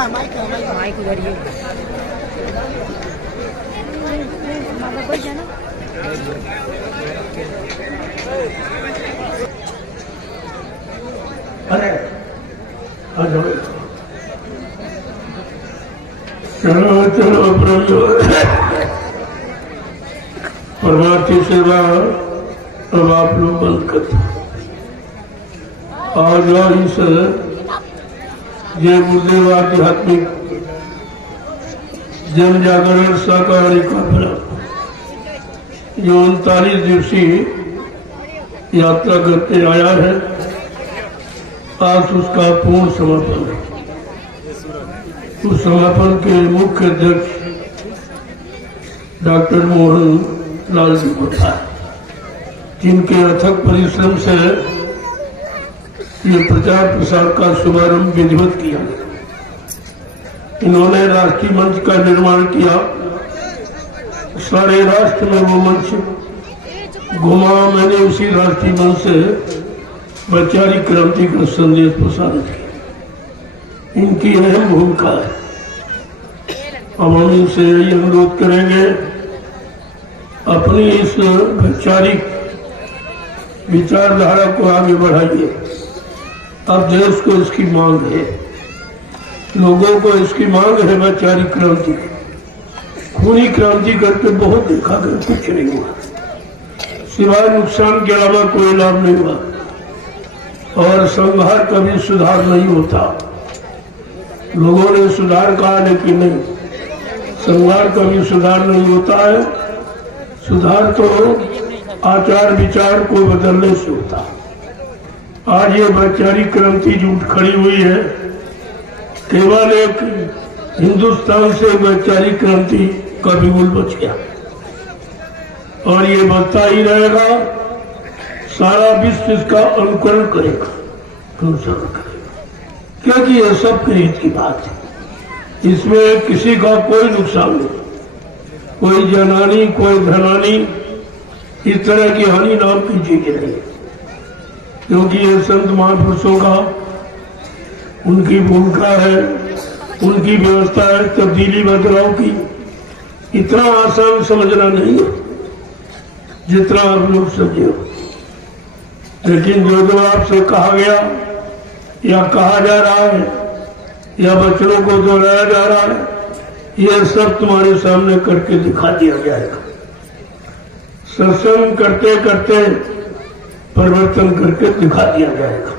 Mic उधर अरे चलो चलो प्रभु प्रभात की सेवा अब आप लोग बंद कर आज इस जय गुरुदेव आध्यात्मिक जन जागरण सहकारी काफिला जो 39 दिवसीय यात्रा करके आया है, आज उसका पूर्ण समापन है। उस समापन के मुख्य अध्यक्ष डॉक्टर मोहन लाल जी होता है, जिनके अथक परिश्रम से ये प्रचार प्रसार का शुभारंभ विधिवत किया। इन्होंने राष्ट्रीय मंच का निर्माण किया, सारे राष्ट्र में वो मंच घुमा। मैंने उसी राष्ट्रीय मंच से वैचारिक क्रांति का संदेश प्रसारित किया। इनकी अहम भूमिका है। अब हम इनसे यही अनुरोध करेंगे, अपनी इस वैचारिक विचारधारा को आगे बढ़ाइए अब देश को इसकी मांग है, लोगों को इसकी मांग है वैचारिक क्रांति की। खूनी क्रांति करके बहुत देखा गया, कुछ नहीं हुआ, सिवाय नुकसान के अलावा कोई लाभ नहीं हुआ। और संहार कभी सुधार नहीं होता। लोगों ने सुधार कहा, लेकिन नहीं, संहार कभी सुधार नहीं होता है। सुधार तो आचार विचार को बदलने से होता है। आज ये वैचारिक क्रांति जो खड़ी हुई है, केवल एक हिंदुस्तान से वैचारिक क्रांति का बिगुल बच गया और ये बचता ही रहेगा। सारा विश्व इसका अनुकरण करेगा, अनुसरण करेगा, क्योंकि ये सब खरीद की बात है। इसमें किसी का कोई नुकसान नहीं, कोई जनहानि, कोई धनहानि, इस तरह की हानि नाम की चीज नहीं, क्योंकि ये संत महापुरुषों का, उनकी भूमिका है, उनकी व्यवस्था है तब्दीली बदलाव की। इतना आसान समझना नहीं है जितना आप लोग समझे हो। लेकिन जो आपसे कहा गया या कहा जा रहा है या बच्चों को दोहराया जा रहा है, यह सब तुम्हारे सामने करके दिखा दिया जाएगा। सत्संग करते करते परिवर्तन करके दिखा दिया जाएगा।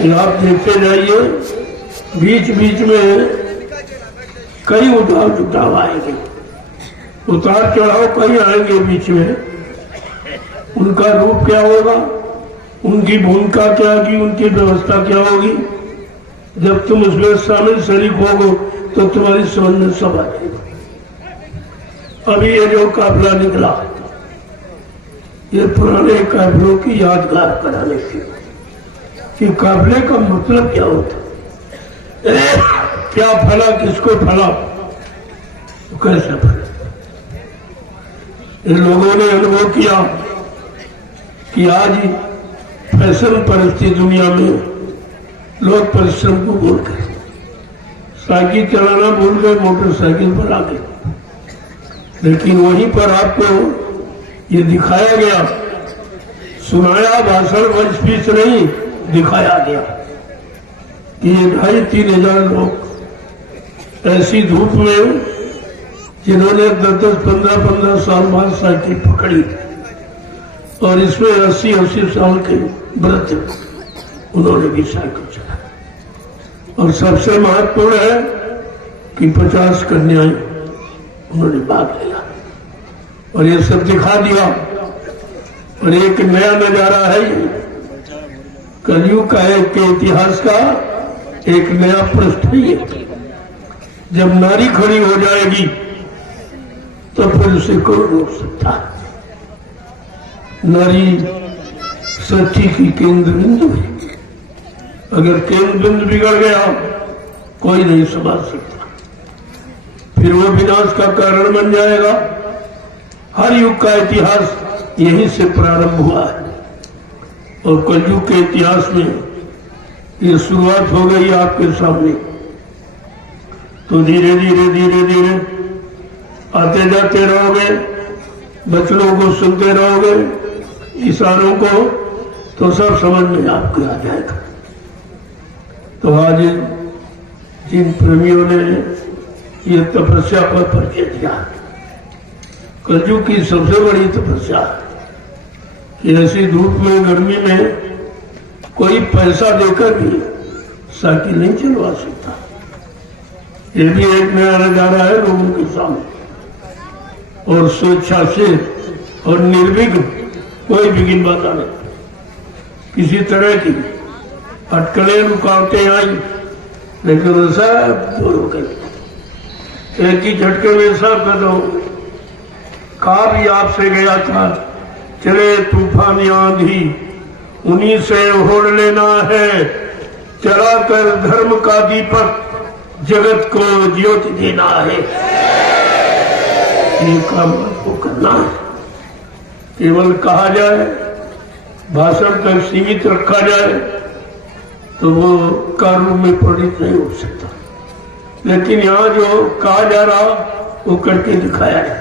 ये आप देखते जाइए, बीच बीच में कई उतार चढ़ाव आएंगे, उतार चढ़ाव कई आएंगे बीच में। उनका रूप क्या होगा, उनकी भूमिका क्या होगी, उनकी व्यवस्था क्या होगी, जब तुम उसमें शामिल शरीक होगो तो तुम्हारी समझ में सब आ जाएगा। अभी ये जो काफिला निकला, ये पुराने काफिलों की यादगार कराने की कि काफिले का मतलब क्या होता है, क्या फला, किसको फला, तो कैसे फला। इन लोगों ने अनुभव किया कि आज फैशन परिस्थिति दुनिया में लोग परिश्रम को भूल गए, साइकिल चलाना भूल गए, मोटरसाइकिल पर आ गए। लेकिन वहीं पर आपको ये दिखाया गया, सुनाया, भाषण स्पीच नहीं, दिखाया गया कि ये 2,500-3 हजार लोग ऐसी धूप में, जिन्होंने 10-10, 15-15 साल बाद साइकिल पकड़ी और इसमें 80-80 साल के वृद्ध उन्होंने भी साइकिल चलाई। और सबसे महत्वपूर्ण है कि 50 कन्याएं उन्होंने भाग लिया और ये सब दिखा दिया। और एक नया नजारा है, कलयुग का एक के इतिहास का एक नया पृष्ठ है। जब नारी खड़ी हो जाएगी तो फिर उसे कौन रोक सकता है। नारी सृष्टि की केंद्र बिंदु है, अगर केंद्र बिंदु बिगड़ गया कोई नहीं संभाल सकता, फिर वो विनाश का कारण बन जाएगा। हर युग का इतिहास यहीं से प्रारंभ हुआ है और कलयुग के इतिहास में ये शुरुआत हो गई आपके सामने। तो धीरे धीरे धीरे धीरे आते जाते रहोगे, बच्चों को सुनते रहोगे, इशारों को, तो सब समझ में आपको आ जाएगा। तो आज जिन प्रेमियों ने ये तपस्या पर परिचय दिया, कलयुग की सबसे बड़ी तपस्या कि ऐसी धूप में, गर्मी में कोई पैसा देकर भी साइकिल नहीं चलवा सकता। ये भी एक नया नजारा है लोगों के सामने। और स्वेच्छा से और निर्विघ्न, कोई विघ्न बाधा नहीं, किसी तरह की अटकलें, रुकावटें आई, लेकिन सब दूर हो गई। एक ही झटके में सब खत्म। कहा भी आपसे गया था, चले तूफान आंधी, उन्हीं से ओढ़ लेना है, चला कर धर्म का दीपक, जगत को ज्योति देना है। ये काम आपको करना है। केवल कहा जाए, भाषण तक सीमित रखा जाए तो वो कार्यों में परिणित नहीं हो सकता। लेकिन यहाँ जो कहा जा रहा वो करके दिखाया है।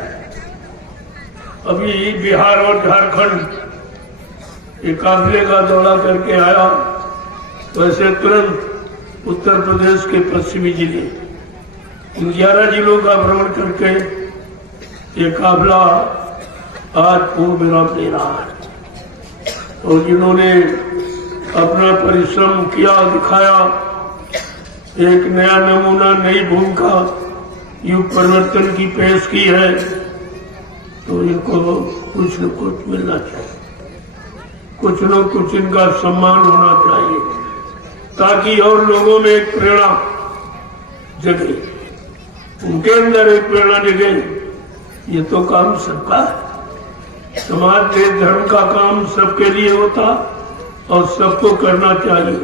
अभी बिहार और झारखंड एक काफिले का दौरा करके आया वैसे तुरंत उत्तर प्रदेश के पश्चिमी जिले इन 11 जिलों का भ्रमण करके ये काफिला आज पूर्ण विराम ले रहा है। और जिन्होंने अपना परिश्रम किया, दिखाया, एक नया नमूना, नई भूमिका, युग परिवर्तन की पेश की है, तो इनको कुछ न कुछ मिलना चाहिए, कुछ न कुछ इनका सम्मान होना चाहिए, ताकि और लोगों में एक प्रेरणा जगे, उनके अंदर एक प्रेरणा जगे। ये तो काम सबका है, समाज देश धर्म का काम सबके लिए होता और सबको करना चाहिए,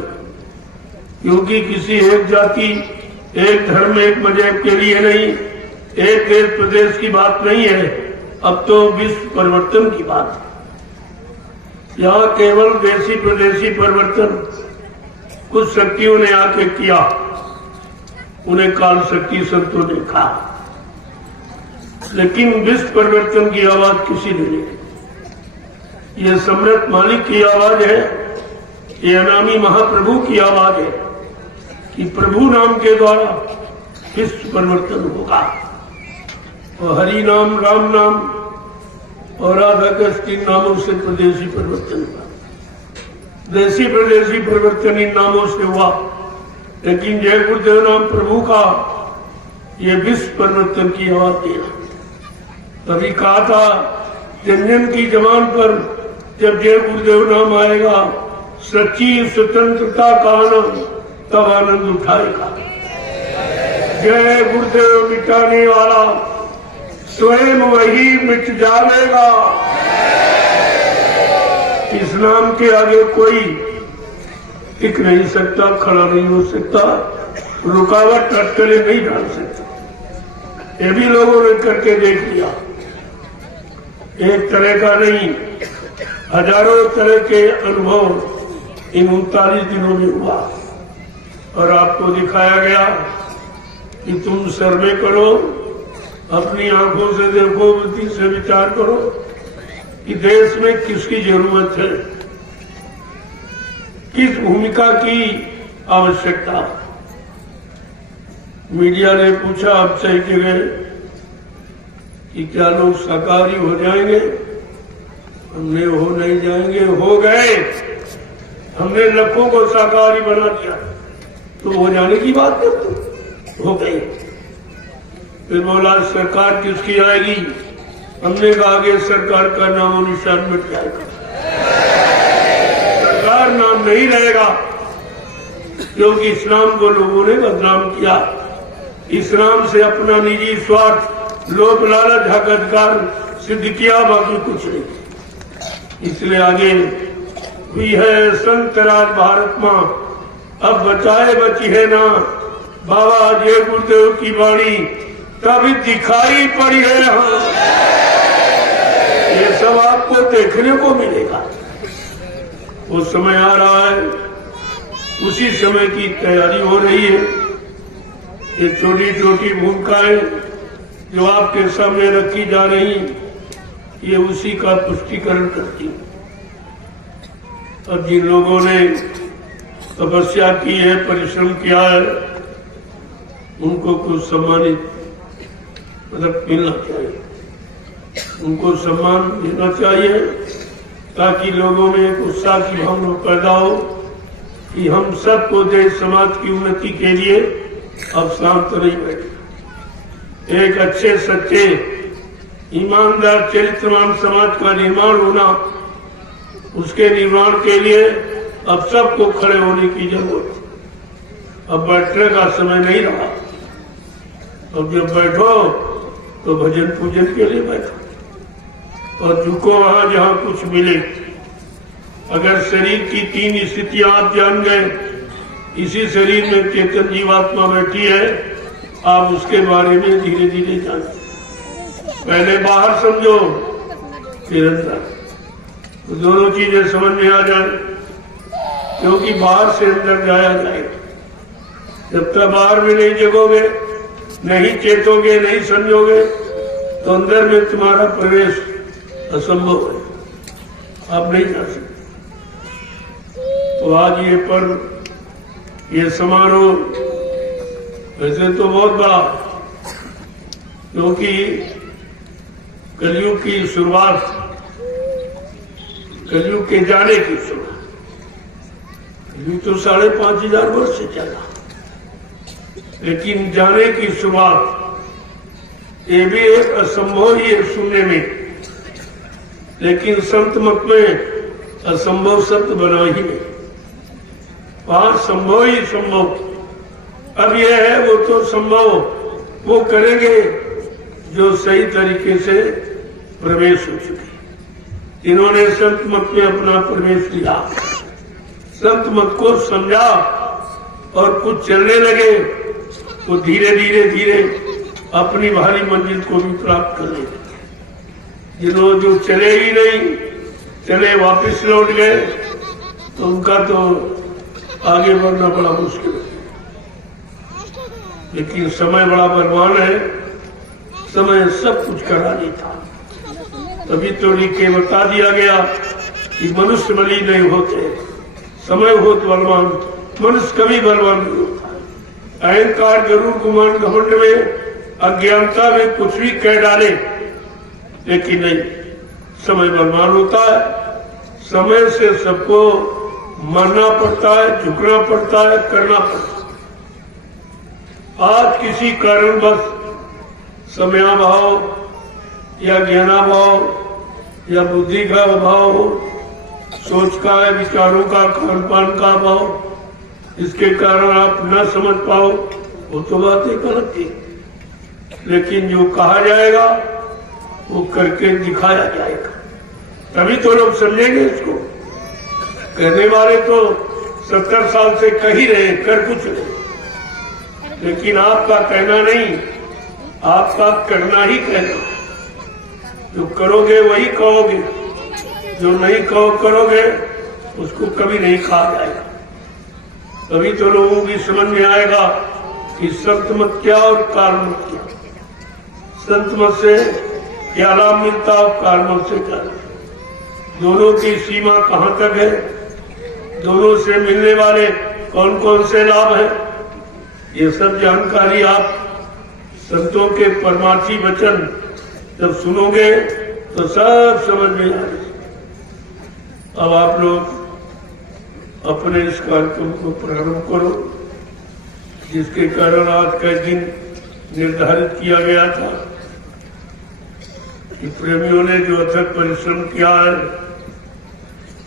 क्योंकि किसी एक जाति, एक धर्म, एक मजहब के लिए नहीं, एक देश प्रदेश की बात नहीं है, अब तो विश्व परिवर्तन की बात है। यहाँ केवल देशी प्रदेशी परिवर्तन कुछ शक्तियों ने आके किया, उन्हें काल शक्ति संतों ने कहा, लेकिन विश्व परिवर्तन की आवाज किसी ने नहीं। ये सम्राट मालिक की आवाज है, ये अनामी महाप्रभु की आवाज है कि प्रभु नाम के द्वारा विश्व परिवर्तन होगा। और हरि नाम, राम नाम और राधा कृष्ण इन नामों से प्रदेशी परिवर्तन हुआ। देशी प्रदेशी परिवर्तन इन नामों से हुआ, लेकिन जय गुरुदेव नाम प्रभु का ये विश्व परिवर्तन की आवाज दिया। तभी कहा था जन जन की जबान पर जब जय गुरुदेव नाम आएगा, सच्ची स्वतंत्रता का आनंद तब आनंद उठाएगा। जय गुरुदेव मिटाने वाला स्वयं वही मिट जाएगा। इस नाम के आगे कोई टिक नहीं सकता, खड़ा नहीं हो सकता, रुकावट अटकलें नहीं डाल सकता। ये भी लोगों ने करके देख लिया। एक तरह का नहीं, हजारों तरह के अनुभव इन 39 दिनों में हुआ और आपको दिखाया गया कि तुम सर्वे करो, अपनी आंखों से देखो, बुद्धि से विचार करो कि देश में किसकी जरूरत है, किस भूमिका की आवश्यकता। मीडिया ने पूछा आपसे जगह कि क्या लोग शाकाहारी हो जाएंगे? हमने हो नहीं जाएंगे, हो गए। हमने लाखों को शाकाहारी बना दिया, तो हो जाने की बात नहीं, हो गए। फिर बोला सरकार किसकी आएगी? हमने कहा कि सरकार का नामो निशान मिट जाएगा, सरकार नाम नहीं रहेगा, क्योंकि इस्लाम को लोगों ने बदनाम किया। इस्लाम से अपना निजी स्वार्थ, लोभ, लालच, हक, अधिकार सिद्ध किया, बाकी कुछ नहीं। इसलिए आगे हुई है संत राज भारत मां, अब बचाए बची है ना, बाबा जय गुरुदेव की वाणी तभी दिखाई पड़ी है। ये सब आपको देखने को मिलेगा। वो समय आ रहा है, उसी समय की तैयारी हो रही है। ये छोटी छोटी भूमिकाएं जो आपके सामने रखी जा रही, ये उसी का पुष्टिकरण करती। और जिन लोगों ने तपस्या की है, परिश्रम किया है, उनको कुछ सम्मानित मतलब मिलना चाहिए, उनको सम्मान देना चाहिए, ताकि लोगों में एक उत्साह की भावना पैदा हो कि हम सबको देश समाज की उन्नति के लिए अब शांत नहीं बैठे। एक अच्छे, सच्चे, ईमानदार, चरित्रवान समाज का निर्माण होना, उसके निर्माण के लिए अब सबको खड़े होने की जरूरत है। अब बैठने का समय नहीं रहा। अब जब बैठो तो भजन पूजन के लिए बैठो और झुको वहां जहां कुछ मिले। अगर शरीर की 3 स्थितियां आप जान गए, इसी शरीर में चेतन जीवात्मा बैठी है, आप उसके बारे में धीरे धीरे जाने। पहले बाहर समझो, फिर अंदर, तो दोनों चीजें समझ में आ जाए, क्योंकि बाहर से अंदर जाया जाएगा। जब तक बाहर में नहीं जगोगे, नहीं चेतोगे, नहीं समझोगे, तो अंदर में तुम्हारा प्रवेश असंभव है, आप नहीं जा सकते। तो आज ये पर्व ये समारोह वैसे तो बहुत बड़ा, क्योंकि कलयुग की शुरुआत, कलयुग के जाने की शुरुआत, कलयुग तो 5,500 वर्ष से चला, लेकिन जाने की शुरुआत ये भी एक असंभव ही है सुनने में, लेकिन संत मत में असंभव शब्द बना ही नहीं, वहां संभव ही संभव। अब यह है वो तो संभव वो करेंगे जो सही तरीके से प्रवेश हो चुके, इन्होंने संत मत में अपना प्रवेश लिया, संत मत को समझा और कुछ चलने लगे, वो धीरे धीरे धीरे अपनी भारी मंजिल को भी प्राप्त कर लेंगे। जिन्होंने जो चले ही नहीं, चले वापस लौट गए, तो उनका तो आगे बढ़ना बड़ा मुश्किल है। लेकिन समय बड़ा बलवान है, समय सब कुछ करा लेता। तभी तो लिख के बता दिया गया कि मनुष्य बली नहीं होते, समय बहुत बलवान, मनुष्य कभी बलवान नहीं होता। अहंकार, गरुड़, गुमान, घमंड में, अज्ञानता में कुछ भी कह डाले, लेकिन नहीं, समय बलवान होता है। समय से सबको मानना पड़ता है, झुकना पड़ता है, करना पड़ता है। आज किसी कारणवश समयाभाव या ज्ञानाभाव या बुद्धि का अभाव हो, सोच का, विचारों का, खान पान का अभाव, इसके कारण आप न समझ पाओ, वो तो बात एक अलग थी। लेकिन जो कहा जाएगा वो करके दिखाया जाएगा, तभी तो लोग समझेंगे इसको। कहने वाले तो 70 साल से कह ही रहे, कर कुछ नहीं, लेकिन आपका कहना नहीं, आपका करना ही कहना। जो करोगे वही कहोगे, जो नहीं करोगे उसको कभी नहीं कहा जाएगा। तभी तो लोगों की समझ में आएगा कि संत मत क्या और काल मत क्या, संत मत से क्या लाभ मिलता और काल मत से क्या, दोनों की सीमा कहाँ तक है, दोनों से मिलने वाले कौन कौन से लाभ है, ये सब जानकारी आप संतों के परमार्थी वचन जब सुनोगे तो सब समझ में आएगी। अब आप लोग अपने इस कार्यक्रम को प्रारंभ करो, जिसके कारण आज का दिन निर्धारित किया गया था कि प्रेमियों ने जो अथक परिश्रम किया है,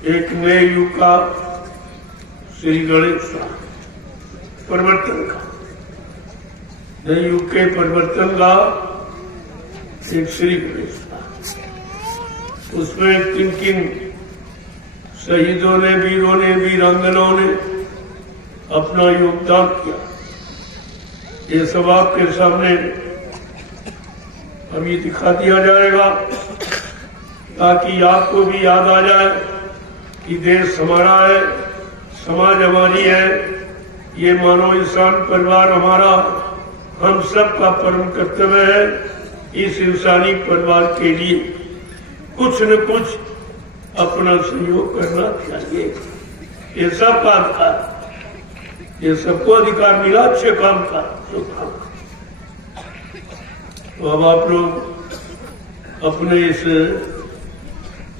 एक नए युग का श्री गणेश का परिवर्तन का, नए युग के परिवर्तन का एक श्री गणेश का, उसमें किन किन शहीदों ने, वीरों ने, वीरांगनाओं ने अपना योगदान किया, ये सब आपके सामने अभी दिखा दिया जाएगा, ताकि आपको भी याद आ जाए कि देश हमारा है, समाज हमारी है, ये मानव इंसान परिवार हमारा, हम सब का परम कर्तव्य है इस इंसानी परिवार के लिए कुछ न कुछ अपना सहयोग करना चाहिए। ये सब का अधिकार, ये सबको अधिकार मिला अच्छे काम का, शुभ काम का। तो अब आप लोग अपने इस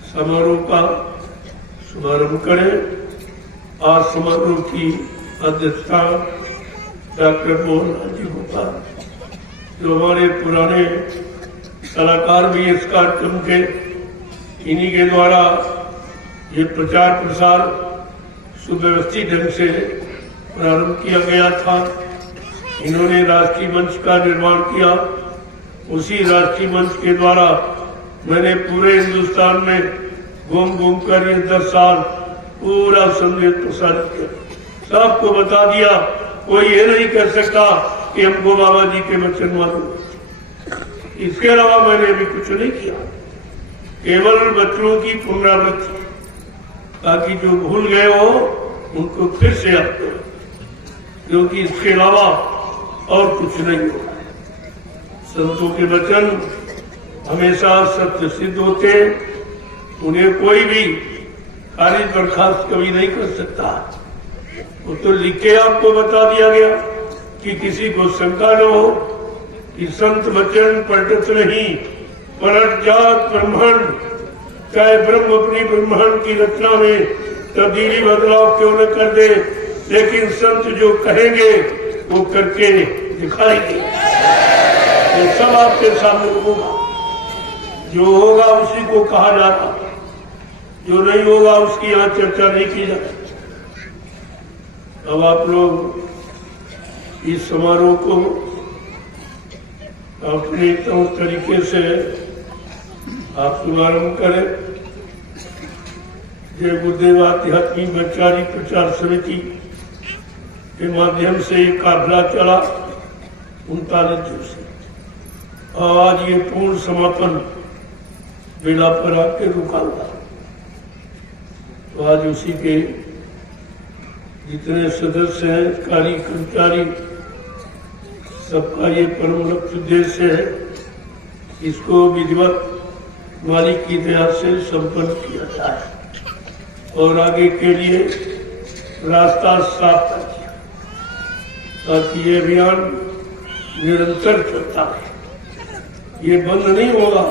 समारोह का शुभारंभ करें। आज समारोह की अध्यक्षता डॉक्टर मोहन जी होता, जो हमारे पुराने कलाकार भी इस कार्यक्रम के, इन्हीं के द्वारा ये प्रचार प्रसार सुव्यवस्थित ढंग से प्रारंभ किया गया था। इन्होंने राष्ट्रीय मंच का निर्माण किया, उसी राष्ट्रीय मंच के द्वारा मैंने पूरे हिंदुस्तान में घूम घूम कर ये 10 साल पूरा संदेश प्रसारित किया, सबको बता दिया। कोई ये नहीं कर सकता कि हमको बाबा जी के वचन मालूम, इसके अलावा मैंने अभी कुछ नहीं किया, केवल बच्चों की पुनरावृत्ति, ताकि जो भूल गए हो उनको फिर से याद करो, क्योंकि इसके अलावा और कुछ नहीं होगा। संतों के वचन हमेशा सत्य सिद्ध होते हैं, उन्हें कोई भी खारिज बर्खास्त कभी नहीं कर सकता। वो तो लिख के आपको बता दिया गया कि किसी को शंका न हो कि संत वचन पलटत नहीं, पलट जात ब्रह्मांड। चाहे ब्रह्म अपनी ब्रह्मांड की रचना में तब्दीली बदलाव क्यों न कर दे, लेकिन संत जो कहेंगे वो करके दिखाएंगे। ये सब आपके सामने होगा। जो होगा उसी को कहा जाता, जो नहीं होगा उसकी यहाँ चर्चा नहीं की जाती। अब आप लोग इस समारोह को अपने तरीके से आप शुभारंभ करें। जय गुरुदेव आध्यात्मिक वैचारिक प्रचार समिति के माध्यम से एक काफिला चला 39 दिवस और आज ये पूर्ण समापन बेला पर आके रुका हुआ। तो आज उसी के जितने सदस्य हैं, कार्य कर्मचारी, सबका ये परम लक्ष्य उद्देश्य है, इसको विधिवत मालिक की दया से संपन्न किया जाए और आगे के लिए रास्ता साफ कर दिया ताकि ये अभियान निरंतर चलता है। ये बंद नहीं होगा,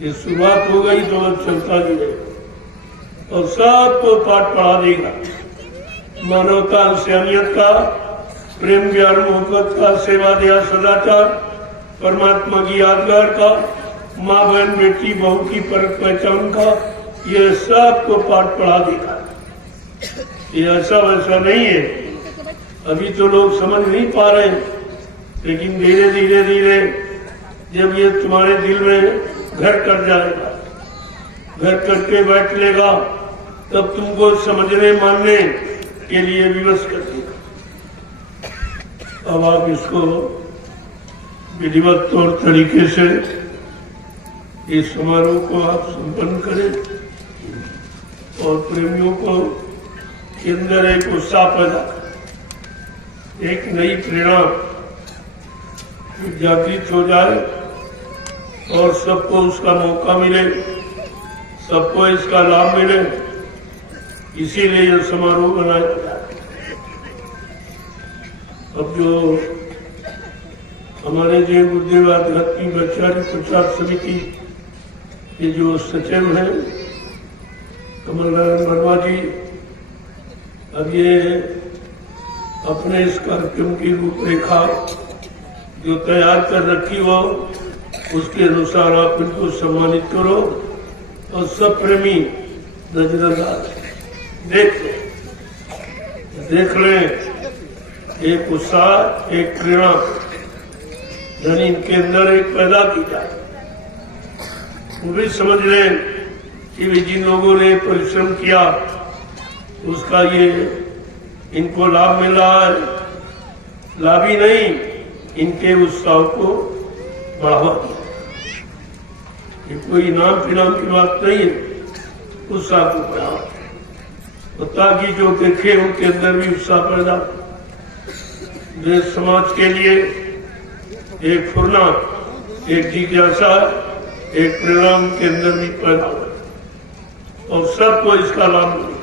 ये शुरुआत हो गई तो अब चलता ही रहेगा और सबको पाठ पढ़ा देगा। मानवता इंसानियत का, प्रेम प्यार मोहब्बत का, सेवा दया सदाचार, परमात्मा की यादगार का, माँ बहन बेटी बहू की परख पहचान का, ये सबको पाठ पढ़ा देगा। ये ऐसा वैसा नहीं है, अभी तो लोग समझ नहीं पा रहे, लेकिन धीरे धीरे धीरे जब ये तुम्हारे दिल में घर कर जाएगा, घर करके बैठ लेगा, तब तुमको समझने मानने के लिए विवश कर देगा। अब आप इसको विधिवत तौर तरीके से इस समारोह को आप संपन्न करें और प्रेमियों को के अंदर एक उत्साह पैदा करें, एक नई प्रेरणा जागृत हो जाए और सबको उसका मौका मिले, सबको इसका लाभ मिले। इसीलिए यह समारोह बनाया जाता है। अब जो हमारे जय गुरुदेव आध्यात्मिक वैचारिक प्रचार समिति के जो सचिव हैं कमल नारायण वर्मा जी, अब ये अपने इस कार्यक्रम की रूपरेखा जो तैयार कर रखी हो उसके अनुसार आप इनको सम्मानित करो और सब प्रेमी नजरअंदाज देख लें, एक उत्साह, एक प्रेरणा यानी इनके अंदर एक पैदा की जाए। वो भी समझ लें कि वे जिन लोगों ने परिश्रम किया उसका ये इनको लाभ मिल रहा है। लाभ ही नहीं, इनके उत्साह को बढ़ावा दिया। ये कोई इनाम फिनाम की बात नहीं है, उत्साह को बढ़ावा ताकि जो देखे उनके अंदर भी उत्साह पैदा, देश समाज के लिए एक फुरना, एक जिज्ञासा, एक प्रेरणा उनके अंदर भी पैदा हो और सबको इसका लाभ मिले।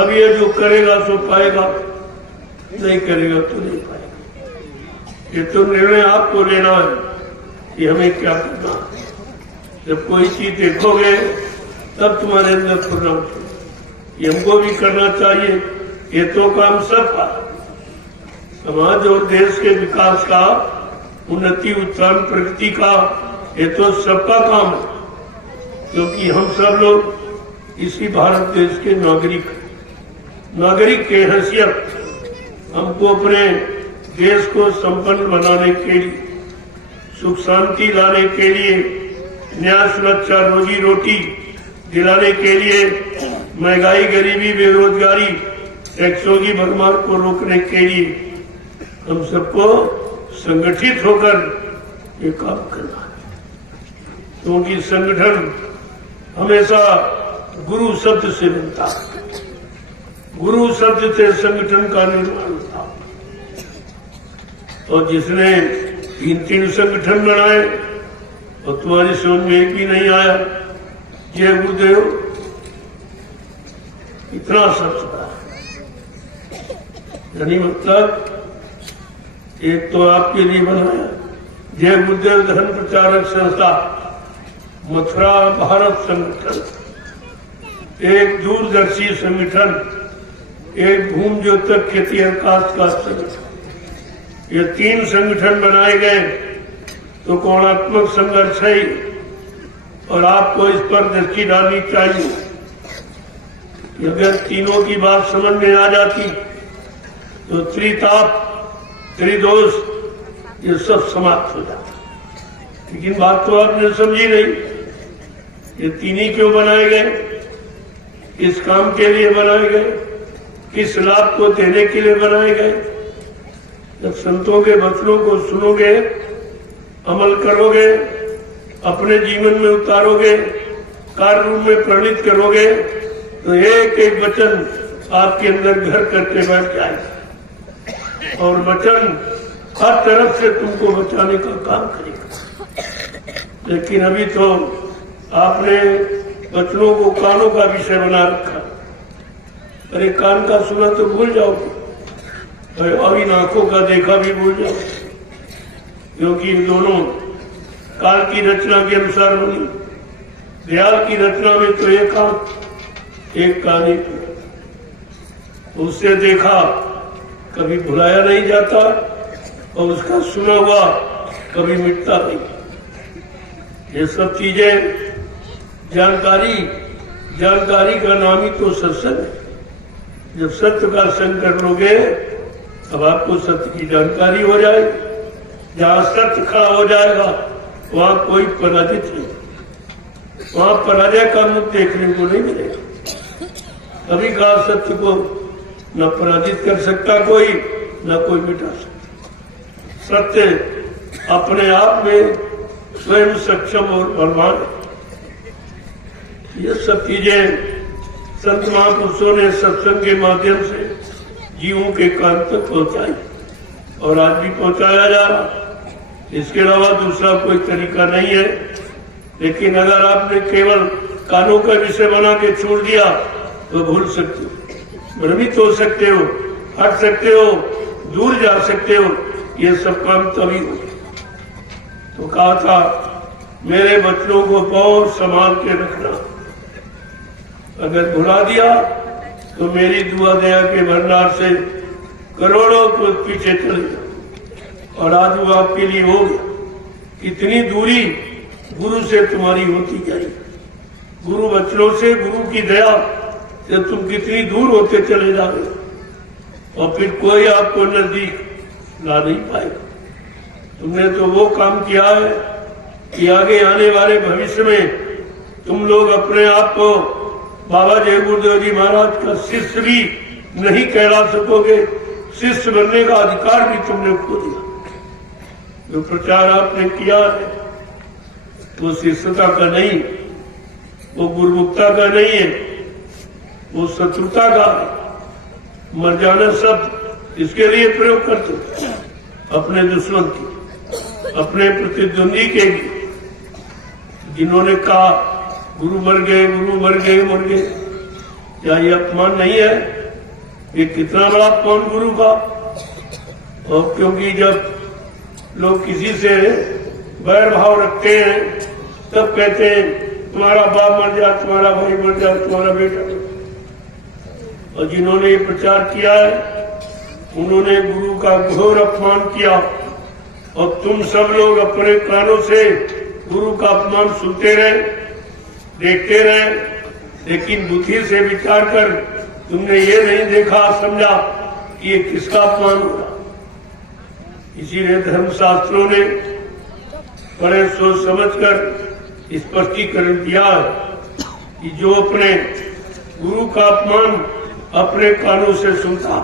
अब ये जो करेगा सो पाएगा, नहीं करेगा तो नहीं पाएगा। ये तो निर्णय आपको लेना है कि हमें क्या करना है। जब कोई चीज देखोगे तब तुम्हारे अंदर फुरना उठेगा, ये हमको भी करना चाहिए। ये तो काम सबका, समाज और देश के विकास का, उन्नति उत्थान प्रगति का, ये तो सबका काम है, क्योंकि हम सब लोग इसी भारत देश के नागरिक के हैसियत हमको अपने देश को संपन्न बनाने के लिए, सुख शांति लाने के लिए, न्याय सुरक्षा रोजी रोटी दिलाने के लिए, महंगाई गरीबी बेरोजगारी टैक्सों की भरमार को रोकने के लिए हम सबको संगठित होकर ये काम करना है। क्योंकि संगठन हमेशा गुरु शब्द से बनता है, गुरु शब्द से संगठन का निर्माण होता है। और जिसने 3 संगठन बनाए और तुम्हारी समझ में एक भी नहीं आया, जय गुरुदेव, इतना सच है। यानी मतलब एक तो आपके लिए बनाया जय गुरुदेव धर्म प्रचारक संस्था मथुरा भारत संगठन, एक दूरदर्शी संगठन, एक भूम ज्योतक खेती अवकाश का संगठन। ये 3 संगठन बनाए गए तो कोणात्मक संघर्ष है और आपको इस पर दृष्टि डालनी चाहिए कि अगर तीनों की बात समझ में आ जाती तो त्रिताप त्रिदोष ये सब समाप्त हो जाता। लेकिन बात तो आपने समझी नहीं, ये 3 ही क्यों बनाए गए, किस काम के लिए बनाए गए, किस लाभ को देने के लिए बनाए गए। जब संतों के वचनों को सुनोगे, अमल करोगे, अपने जीवन में उतारोगे, कार्य रूप में परिणित करोगे तो एक एक वचन आपके अंदर घर करके बैठ जाएगा और वचन हर तरफ से तुमको बचाने का काम करेगा। लेकिन अभी तो आपने वचनों को कानों का विषय बना रखा। अरे कान का सुना तो भूल जाओगे, और इन आंखों का देखा भी भूल जाओगे, क्योंकि इन दोनों काल की रचना के अनुसार बनी। दयाल की रचना में तो एक आंख एक कान ही, उससे देखा कभी भुलाया नहीं जाता और उसका सुना हुआ कभी मिटता नहीं। ये सब चीजें जानकारी का नाम ही तो सत्संग है। जब सत्य का संग कर लोगे तब आपको सत्य की जानकारी हो जाएगी। जहां सत्य खड़ा हो जाएगा वहां कोई पराजित नहीं, वहां पराजय का मुख देखने को नहीं मिलेगा। कभी कहा सत्य को न पराजित कर सकता कोई, न कोई मिटा सकता। सत्य अपने आप में स्वयं सक्षम और बलवान है। ये सब चीजें संत महापुरुषों ने सत्संग के माध्यम से जीवों के कान तक पहुंचाई और आज भी पहुंचाया जा रहा। इसके अलावा दूसरा कोई तरीका नहीं है। लेकिन अगर आपने केवल कानों का विषय बना के छोड़ दिया तो भूल सकते हो, भ्रमित हो सकते हो, हट सकते हो, दूर जा सकते हो। ये सब काम तभी हो। तो कहा था मेरे बच्चों को बहुत संभाल के रखना, अगर भुला दिया तो मेरी दुआ दया के भंडार से करोड़ों को पीछे चले जाओ। और आज वो आपके लिए हो गया। इतनी दूरी गुरु से तुम्हारी होती जाएगी, गुरु वचनों से, गुरु की दया से तुम कितनी दूर होते चले जाओगे और फिर कोई आपको नजदीक ला नहीं पाएगा। तुमने तो वो काम किया है कि आगे आने वाले भविष्य में तुम लोग अपने आप को बाबा जय गुरुदेव जी महाराज का शिष्य भी नहीं कहला सकोगे। शिष्य बनने का अधिकार भी तुमने खो दिया। जो प्रचार आपने किया है वो शिष्यता का नहीं, वो गुरुमुखता का नहीं है, वो शत्रुता का है। मर्जाना शब्द इसके लिए प्रयोग करते अपने दुश्मन की, अपने प्रतिद्वंदी के लिए। जिन्होंने कहा गुरु मर गए, गुरु मर गए, मर गए, क्या ये अपमान नहीं है? ये कितना बड़ा अपमान गुरु का। और क्योंकि जब लोग किसी से बैर भाव रखते हैं तब कहते हैं तुम्हारा बाप मर जा, तुम्हारा भाई मर जा, तुम्हारा बेटा। और जिन्होंने ये प्रचार किया है उन्होंने गुरु का घोर अपमान किया। और तुम सब लोग अपने कानों से गुरु का अपमान सुनते रहे, देखते रहे, लेकिन बुद्धि से विचार कर तुमने ये नहीं देखा, समझा कि ये किसका अपमान होगा। इसीलिए धर्मशास्त्रों ने बड़े सोच समझकर स्पष्टीकरण दिया है कि जो अपने गुरु का अपमान अपने कानों से सुनता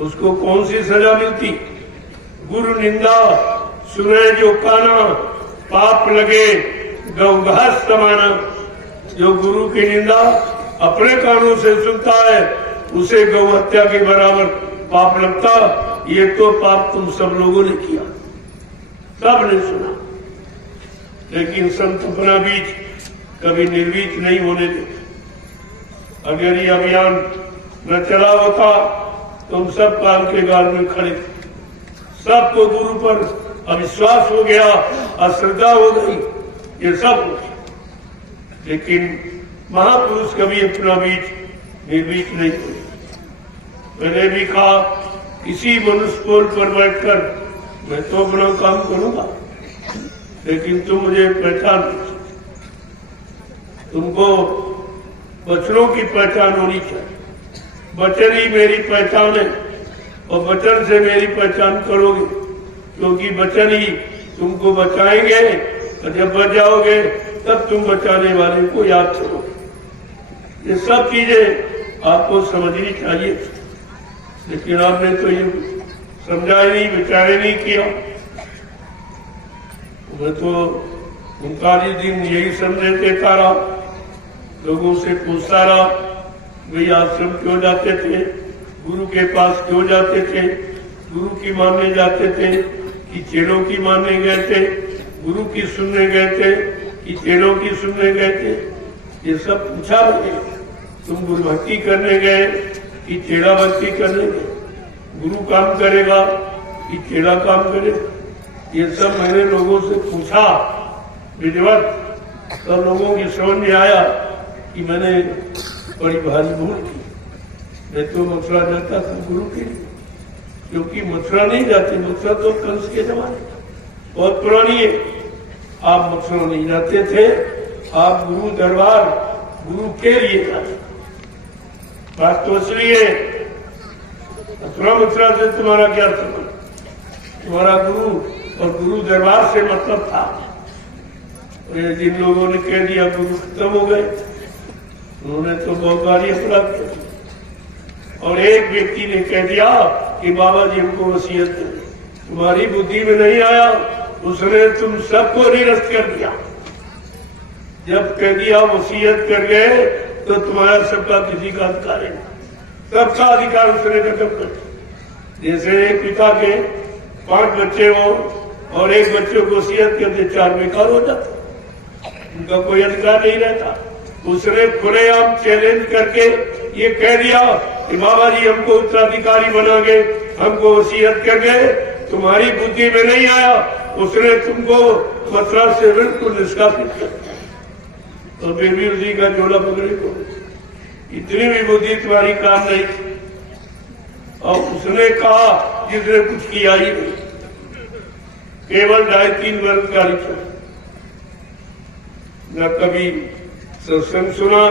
उसको कौन सी सजा मिलती। गुरु निंदा सुने जो काना, पाप लगे गौघास समाना। जो गुरु की निंदा अपने कानों से सुनता है उसे गौ हत्या के बराबर पाप लगता। ये तो पाप तुम सब लोगों ने किया, सब ने सुना। लेकिन संत अपना बीज कभी निर्वीज नहीं होने देते। अगर ये अभियान न चला होता तुम सब काल के गाल में खड़े थे, सबको गुरु पर अविश्वास हो गया, अश्रद्धा हो गई, ये सब हो गया। लेकिन महापुरुष कभी अपना बीच निर्भीक नहीं हुए। मैंने भी कहा किसी मनुष्य पोल पर बैठकर मैं तो अपना काम करूंगा, लेकिन तुम मुझे पहचान नहीं सकते। तुमको वचनों की पहचान होनी चाहिए। वचन ही मेरी पहचान है और वचन से मेरी पहचान करोगे, क्योंकि वचन ही तुमको बचाएंगे और जब बच जाओगे तब तुम बचाने वाले को याद करोगे। ये सब चीजें आपको समझनी चाहिए, लेकिन आपने तो ये समझा ही नहीं, विचार ही नहीं किया। मैं तो 39 दिन यही संदेश देता रहा, लोगों से पूछता रहा, वे आश्रम क्यों जाते थे, गुरु के पास क्यों जाते थे, गुरु की मानने जाते थे कि चेलों की मानने गए थे, गुरु की सुनने गए थे कि चेलों की सुनने गए थे, ये सब पूछा मुझे। तुम गुरु भक्ति करने गए कि चेला भक्ति करने गए, गुरु काम करेगा कि चेला काम करेगा, ये सब मैंने लोगों से पूछा विधिवत। सब लोगों की समझ में आया कि मैंने बड़ी भारी भूल की। मैं तो मथुरा जाता था गुरु के लिए, क्योंकि मथुरा नहीं जाते, मथुरा तो कंस के जमाने बहुत पुरानी है। आप मथुरा नहीं जाते थे, आप गुरु दरबार गुरु के लिए जाते। बात तो इसलिए मथुरा से तुम्हारा क्या संबंध, तुम्हारा गुरु और गुरु दरबार से मतलब था। और जिन लोगों ने कह दिया गुरु खत्म हो गए, उन्होंने तो बहुत भारी अपराध किया। और एक व्यक्ति ने कह दिया कि बाबा जी हमको वसीयत करें, तुम्हारी बुद्धि में नहीं आया, उसने तुम सबको निरस्त कर दिया। जब कह दिया वसीयत कर गए तो तुम्हारा सबका किसी का अधिकार नहीं, सबका अधिकार उसने खत्म कर दिया। जैसे एक पिता के 5 बच्चे हो और एक बच्चे को वसीयत करके 4 बेकार हो जाता, उनका कोई अधिकार नहीं रहता। उसने खुलेआम चैलेंज करके ये कह दिया कि बाबा जी हमको उत्तराधिकारी बना गए, हमको वसीयत कर गए, तुम्हारी बुद्धि में नहीं आया, उसने तुमको मथुरा से बिल्कुल निष्कासित कर दिया। और फिर भी उसी का झोला पकड़े को इतनी भी बुद्धि तुम्हारी काम नहीं थी। और उसने कहा जिसने कुछ किया ही नहीं, केवल 2.5-3 वर्ष का लिखा, न कभी सत्संग सुना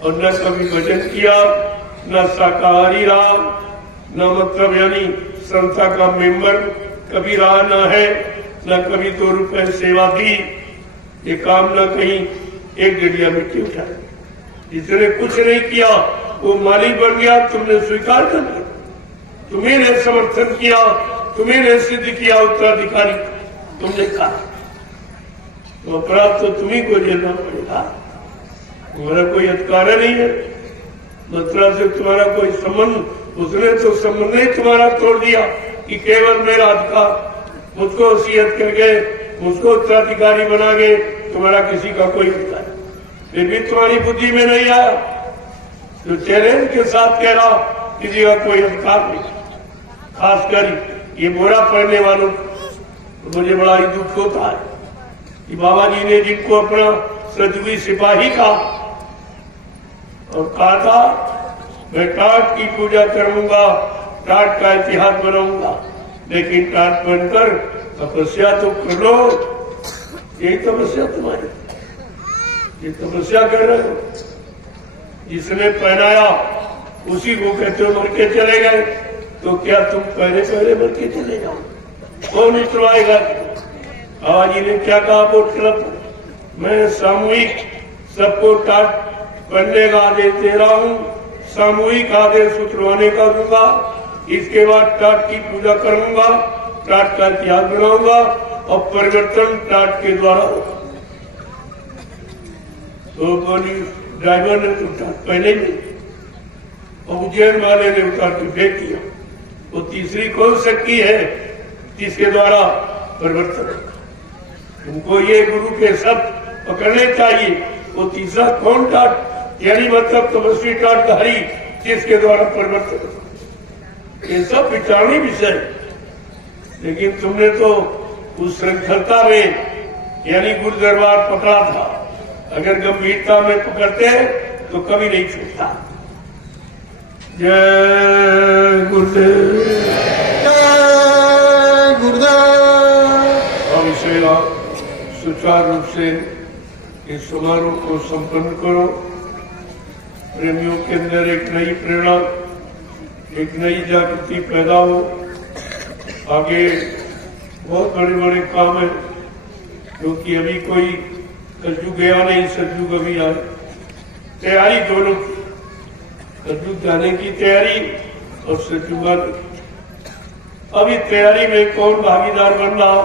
और न कभी भजन किया, न शाकाहारी रहा, न मतलब यानी संस्था का मेंबर कभी रहा न है, न कभी 2 रुपए सेवा दी। ये काम न कहीं 1 डलिया मिट्टी उठाया। जिसने कुछ नहीं किया वो मालिक बन गया, तुमने स्वीकार कर लिया, तुम्ही ने समर्थन किया, तुम्ही ने सिद्ध किया उत्तराधिकारी, तुमने कहा तो अपराध तो तुम्ही को झेलना पड़ेगा, तुम्हारा कोई अधिकार नहीं है। मथुरा से तुम्हारा कोई संबंध, उसने तो संबंध नहीं तुम्हारा तोड़ दिया कि केवल मेरा अधिकार, मुझको वसीयत कर गए, मुझको उत्तराधिकारी बना गए, तुम्हारा किसी का कोई अधिकार, फिर भी तुम्हारी बुद्धि में नहीं आया। तो चैलेंज के साथ कह रहा किसी का कोई अधिकार नहीं। खासकर ये बोरा पहनने वालों को मुझे बड़ा ही दुख होता है कि बाबा जी ने जिनको अपना सदवी सिपाही का और कहा था मैं टाट की पूजा करूंगा, टाट का इतिहास बनाऊंगा, लेकिन टाट बनकर तपस्या तो कर लो, यही तपस्या तुम्हारी, ये तपस्या कर रहे हो। जिसने पहनाया उसी को कहते हो मर के चले गए, तो क्या तुम पहले मर के चले जाओ? कौन उतरवाएगा? बाबा जी ने क्या कहा बोर्ड क्लब, मैं सामूहिक सबको टाट पहनने का आदेश दे रहा हूँ, सामूहिक आदेश उतरवाने का दूंगा, इसके बाद टाट की पूजा करूंगा, टाट का इतिहास बनाऊंगा और परिवर्तन टाट के द्वारा होगा। तो बोली ड्राइवर ने तो टाट पहले ही और उज्जैन वाले ने उतार के फेंक दिया। वो तीसरी कौन शक्ति है जिसके द्वारा परिवर्तन होगा? उनको ये गुरु के शब्द पकड़ने चाहिए। वो तीसरा कौन टाट, यानी मतलब तपस्वी टाटधारी जिसके द्वारा परिवर्तन होगा। ये सब विचारणी विषय, लेकिन तुमने तो उस श्रृंखलता में यानी गुरु दरबार पकड़ा था। अगर गंभीरता में पकड़ते तो कभी नहीं छूटता। जय गुरुदेव, जय गुरुदेव। और इसे सुचारू रूप से इस समारोह को संपन्न करो। प्रेमियों के अंदर एक नई प्रेरणा, एक नई जागृति पैदा हो। आगे बहुत बड़े बड़े काम है, क्योंकि अभी कोई कलयुग गया नहीं, सतयुग अभी आए। तैयारी दोनों, कलयुग जाने की तैयारी और सतयुग आने। अभी तैयारी में कौन भागीदार बन रहा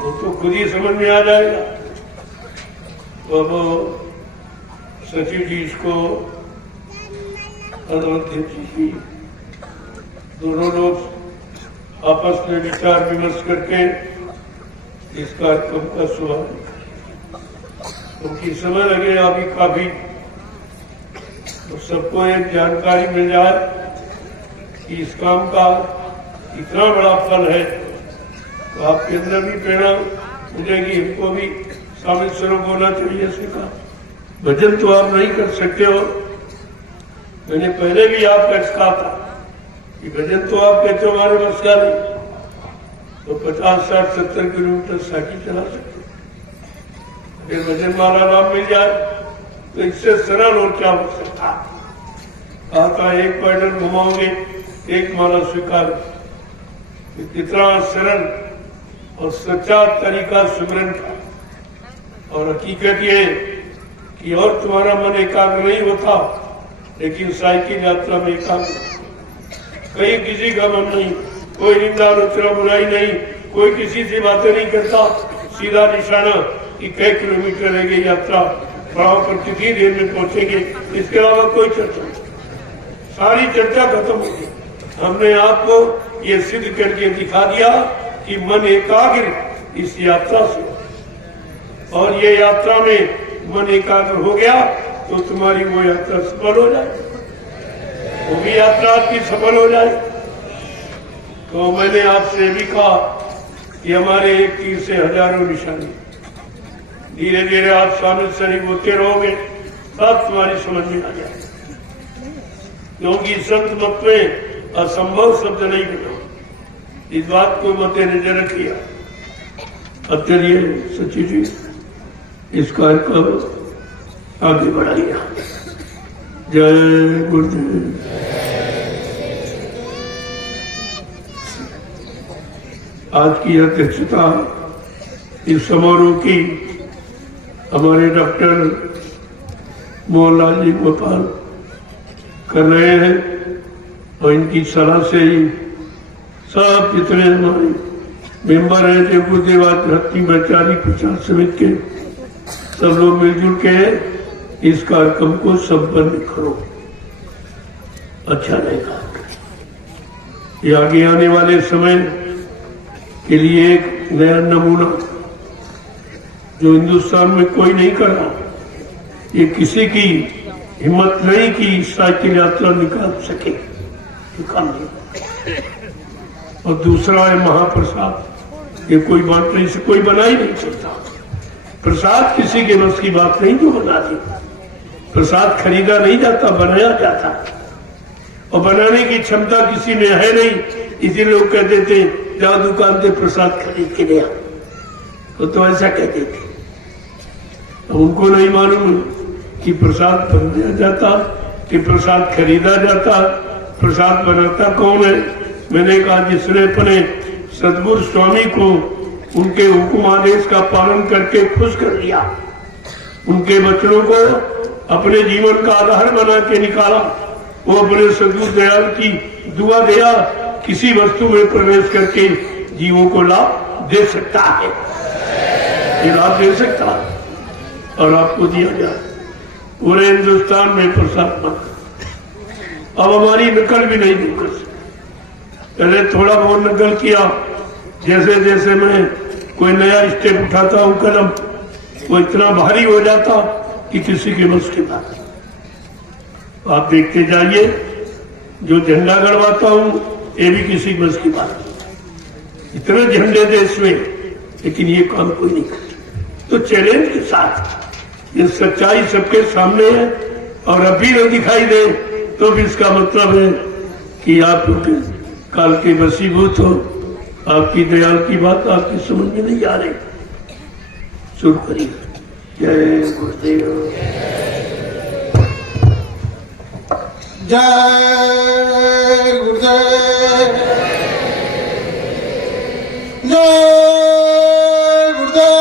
वो तो खुद ही समझ में आ जाएगा। तो अब सचिव जी इसको, अध्यक्ष जी, दोनों लोग आपस में विचार विमर्श करके इस कार्यक्रम का शुभारंभ, क्योंकि समय लगे अभी काफी, तो सबको एक जानकारी मिल जाए कि इस काम का इतना बड़ा फल है, तो आपके अंदर भी प्रेरणा मिलेगी, हमको भी शामिल स्वरूप होना चाहिए। इसका भजन तो आप नहीं कर सकते हो, मैंने पहले भी आपका कहा था कि भजन तो आप कहते हो हमारे बस का नहीं, तो 50, 60, 70 किलोमीटर साइकिल चला सकते। अगर भजन माला नाम मिल जाए तो इससे सरल और क्या हो सकता। कहा था एक पैडल घुमाओगे एक माला स्वीकार। कितना सरल और सच्चा तरीका सिमरन का। और हकीकत ये कि और तुम्हारा मन एकाग्र नहीं होता, लेकिन साइकिल यात्रा में एकाग्र, कहीं किसी का मन नहीं, कोई निंदा आलोचना बुराई नहीं, कोई किसी से बातें नहीं करता, सीधा निशाना कि कई किलोमीटर रह गई यात्रा, वहां पर कितनी देर में पहुंचेंगे, इसके अलावा कोई चर्चा नहीं। सारी चर्चा खत्म हो गई। हमने आपको ये सिद्ध करके दिखा दिया कि मन एकाग्र इस यात्रा से, और ये यात्रा में मन एकाग्र हो गया तो तुम्हारी वो यात्रा सफल हो जाए, वो भी यात्रा आपकी सफल हो जाए। तो मैंने आपसे भी कहा कि हमारे एक तीर से हजारों निशाने, धीरे धीरे आप शामिल शरीफ होते रहोगे, सब तुम्हारी समझ में आ जाए। क्योंकि संत मत में असंभव शब्द नहीं बना, इस बात को मद्देनजर रखिए। अब चलिए सचिव जी इस कार्य को आगे बढ़ाइए। जय गुरुदेव। आज की अध्यक्षता इस समारोह की हमारे डॉक्टर मोहनलाल जी गोपाल कर रहे हैं, और इनकी सलाह से ही सब जितने हमारे मेंबर हैं, जो गुरुदेव आध्यात्मिक वैचारिक प्रचार समिति के सब लोग मिलजुल के इस कार्यक्रम को संपन्न करो। अच्छा रहेगा। ये आगे आने वाले समय के लिए एक नया नमूना जो हिंदुस्तान में कोई नहीं कर रहा। ये किसी की हिम्मत नहीं कि साइकिल यात्रा निकाल सके, निकाल नहीं। और दूसरा है महाप्रसाद। ये कोई बात नहीं, से कोई बना ही नहीं सकता। प्रसाद किसी के बस की बात नहीं जो बना दी। प्रसाद खरीदा नहीं जाता, बनाया जाता, और बनाने की क्षमता किसी में है नहीं। इसी लोग कहते थे जाओ दुकान से प्रसाद खरीद के ले आओ, तो ऐसा कहते थे। उनको नहीं मालूम कि प्रसाद बनाया जाता, कि प्रसाद खरीदा जाता, प्रसाद बनाता कौन है। मैंने कहा जिसने अपने सदगुरु स्वामी को उनके हुक्म आदेश का पालन करके खुश कर लिया, उनके बच्चों को अपने जीवन का आधार बना के निकाला, वो अपने सदगुरु दयाल की दुआ दिया, किसी वस्तु में प्रवेश करके जीवों को लाभ दे सकता है। ये लाभ दे सकता है और आपको दिया जाए। पूरे हिंदुस्तान में प्रसाद बना। अब हमारी नकल भी नहीं कर सकते। पहले थोड़ा बहुत नकल किया, जैसे जैसे मैं कोई नया स्टेप उठाता हूं कदम, वो इतना भारी हो जाता कि किसी के बस की बात। आप देखते जाइए जो झंडा गड़वाता हूं ये भी किसी बस की बात नहीं। इतने झंडे देश में, लेकिन ये काम कोई नहीं करता। तो चैलेंज के साथ ये सच्चाई सबके सामने है और अभी न दिखाई दे तो भी इसका मतलब है कि आप काल के वशीभूत हो। आपकी दयाल की बात आपकी समझ में नहीं आ रही, शुरू करिए। जय गुरुदेव। जय गुरुदेव। जय गुरुदेव।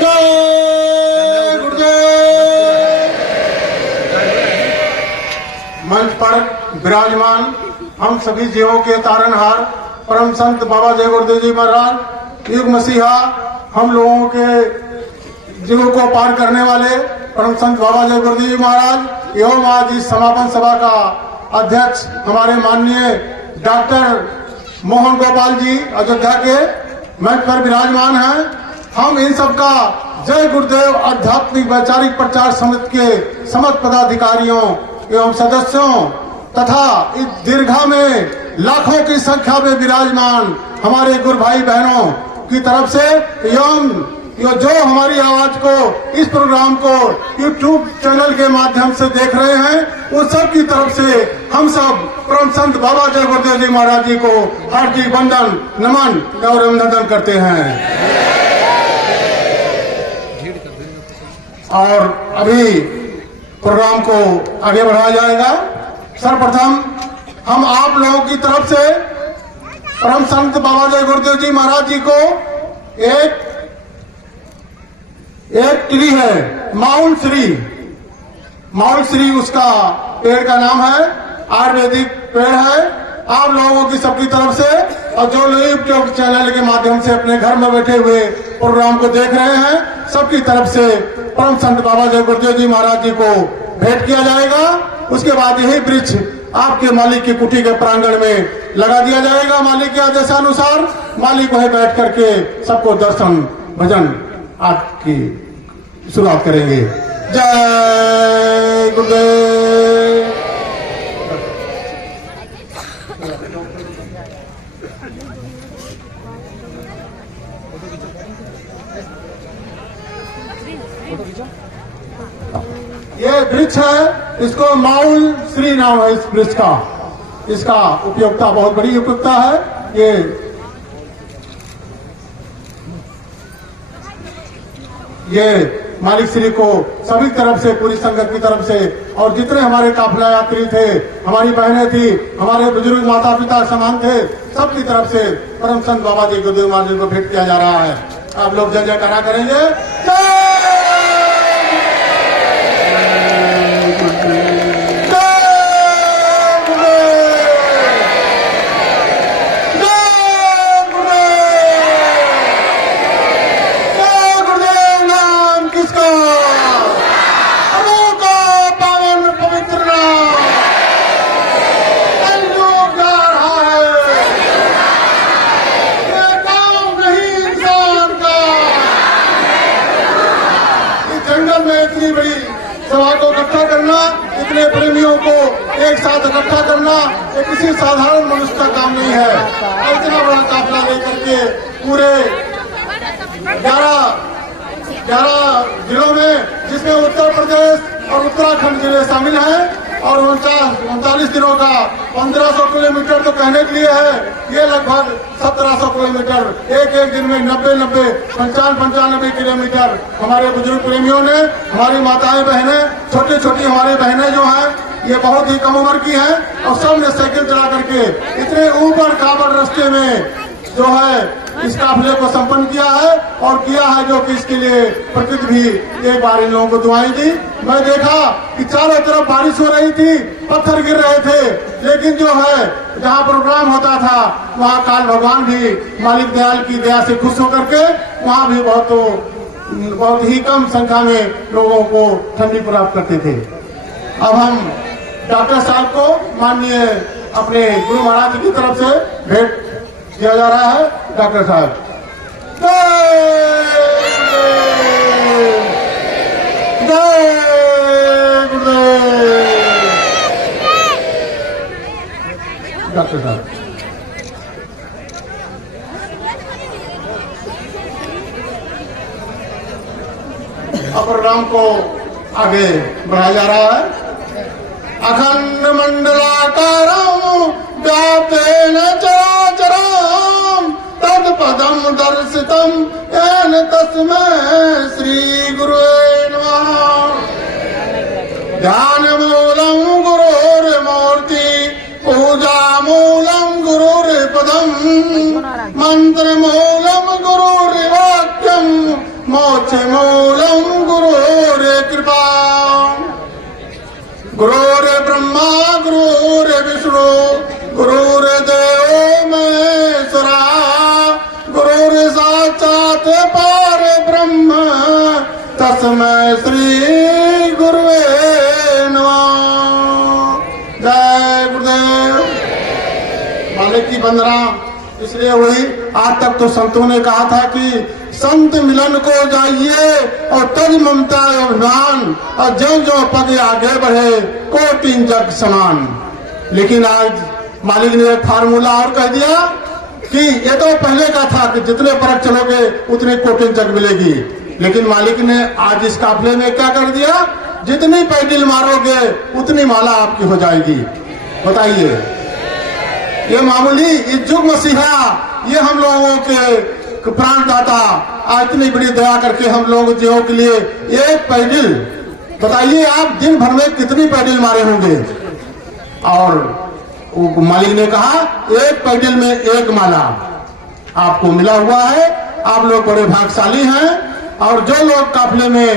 जय गुरुदेव। मंच पर विराजमान हम सभी जीवों के तारनहार परम संत बाबा जय गुरुदेव जी महाराज, युग मसीहा, हम लोगों के जीवों को पार करने वाले परम संत बाबा जय गुरुदेव जी महाराज एवं आज इस समापन सभा का अध्यक्ष हमारे माननीय डॉक्टर मोहन गोपाल जी अयोध्या के मंच पर विराजमान हैं। हम इन सबका जय गुरुदेव आध्यात्मिक वैचारिक प्रचार समिति के समस्त पदाधिकारियों एवं सदस्यों तथा इस दीर्घा में लाखों की संख्या में विराजमान हमारे गुरु भाई बहनों की तरफ से एवं जो हमारी आवाज को इस प्रोग्राम को YouTube चैनल के माध्यम से देख रहे हैं उन सब की तरफ से हम सब परम संत बाबा जय गुरुदेव जी महाराज जी को हार्दिक वंदन नमन और अभिनंदन करते हैं। और अभी प्रोग्राम को आगे बढ़ाया जाएगा। सर्वप्रथम हम आप लोगों की तरफ से परम संत बाबा जय गुरुदेव जी महाराज जी को एक ट्री है माउंट श्री उसका पेड़ का नाम है, आयुर्वेदिक पेड़ है। आप लोगों की सबकी तरफ से और जो लोग यूट्यूब चैनल के माध्यम से अपने घर में बैठे हुए प्रोग्राम को देख रहे हैं सबकी तरफ से परम संत बाबा जय गुरुदेव जी महाराज जी को भेंट किया जाएगा। उसके बाद यही वृक्ष आपके मालिक की कुटी के प्रांगण में लगा दिया जाएगा। मालिक के आदेशानुसार मालिक वहीं बैठ करके सबको दर्शन भजन आपकी शुरुआत करेंगे। जय गुरुदेव। ये वृक्ष है, इसको माउल श्री नाम है इस वृक्ष का। इसका उपयोगिता बहुत बड़ी उपयोगिता है। ये मालिक श्री को सभी तरफ से पूरी संगत की तरफ से और जितने हमारे काफिला यात्री थे, हमारी बहनें थी, हमारे बुजुर्ग माता पिता समान थे, सबकी तरफ से परम संत बाबा जी गुरुदेव महाराज जी को भेंट किया जा रहा है। आप लोग जय जयकारा करेंगे। इतने प्रेमियों को एक साथ इकट्ठा करना ये किसी साधारण मनुष्य का काम नहीं है। इतना बड़ा काफिला लेकर के पूरे 11 जिलों में, जिसमें उत्तर प्रदेश और उत्तराखंड जिले शामिल हैं और 39 दिनों का 1500 किलोमीटर तो कहने के लिए है, ये लगभग 1700 किलोमीटर एक दिन में 90 95 किलोमीटर हमारे बुजुर्ग प्रेमियों ने, हमारी माताएं बहनें, छोटी छोटी हमारी बहनें जो हैं ये बहुत ही कम उम्र की हैं और सब ने साइकिल चला करके इतने ऊपर काबड़ रास्ते में जो है इस काफिले को संपन्न किया है और किया है, जो कि इसके लिए प्रकृति भी एक बार इन लोगों को दुआएं दी। मैं देखा कि चारों तरफ बारिश हो रही थी, पत्थर गिर रहे थे, लेकिन जो है जहाँ प्रोग्राम होता था वहाँ काल भगवान भी मालिक दयाल की दया से खुश होकर के वहाँ भी बहुत ही कम संख्या में लोगों को ठंडी प्राप्त करते थे। अब हम डॉक्टर साहब को माननीय अपने गुरु महाराज की तरफ से भेंट किया जा रहा है। डॉक्टर साहब जय गुरुदेव। डॉक्टर साहब। अब प्रोग्राम को आगे बढ़ाया जा रहा है। अखंड मंडलाकारं व्याप्तेन चराचरं तत्पदं दर्शितं येन तस्मै श्री गुरुवे नमः। ध्यानमूलं गुरोर्मूर्ति पूजामूलं गुरुर्पदं मंत्रमूलं गुरुर्वाक्यं मोक्षमूलं गुरुर्कृपा। गुरुर्ब्रह्मा गुरुर्विष्णु गुरुर्देवो महेश्वरा गुरुर्साक्षात् परब्रह्म तस्मै श्री गुरुवे नमः। जय गुरुदेव। मालिक की वंदना इसलिए हुई, आज तक तो संतों ने कहा था कि संत मिलन को जाइए और तज ममता अभिमान और जो जो पग आगे बढ़े कोटिन जग समान। लेकिन आज मालिक ने एक फार्मूला और कह दिया कि ये तो पहले का था कि जितने परख चलोगे उतने कोटिन जग मिलेगी। लेकिन मालिक ने आज इस काफिले में क्या कर दिया, जितनी पैडिल मारोगे उतनी माला आपकी हो जाएगी। बताइए, ये मामूली इज्जुग मसीहा, ये हम लोगों के प्राणदाता आज इतनी बड़ी दया करके हम लोग जीवों के लिए एक पैडिल, बताइए आप दिन भर में कितनी पैडिल मारे होंगे। और मालिक ने कहा एक पैडिल में एक माला आपको मिला हुआ है। आप लोग बड़े भाग्यशाली हैं। और जो लोग काफिले में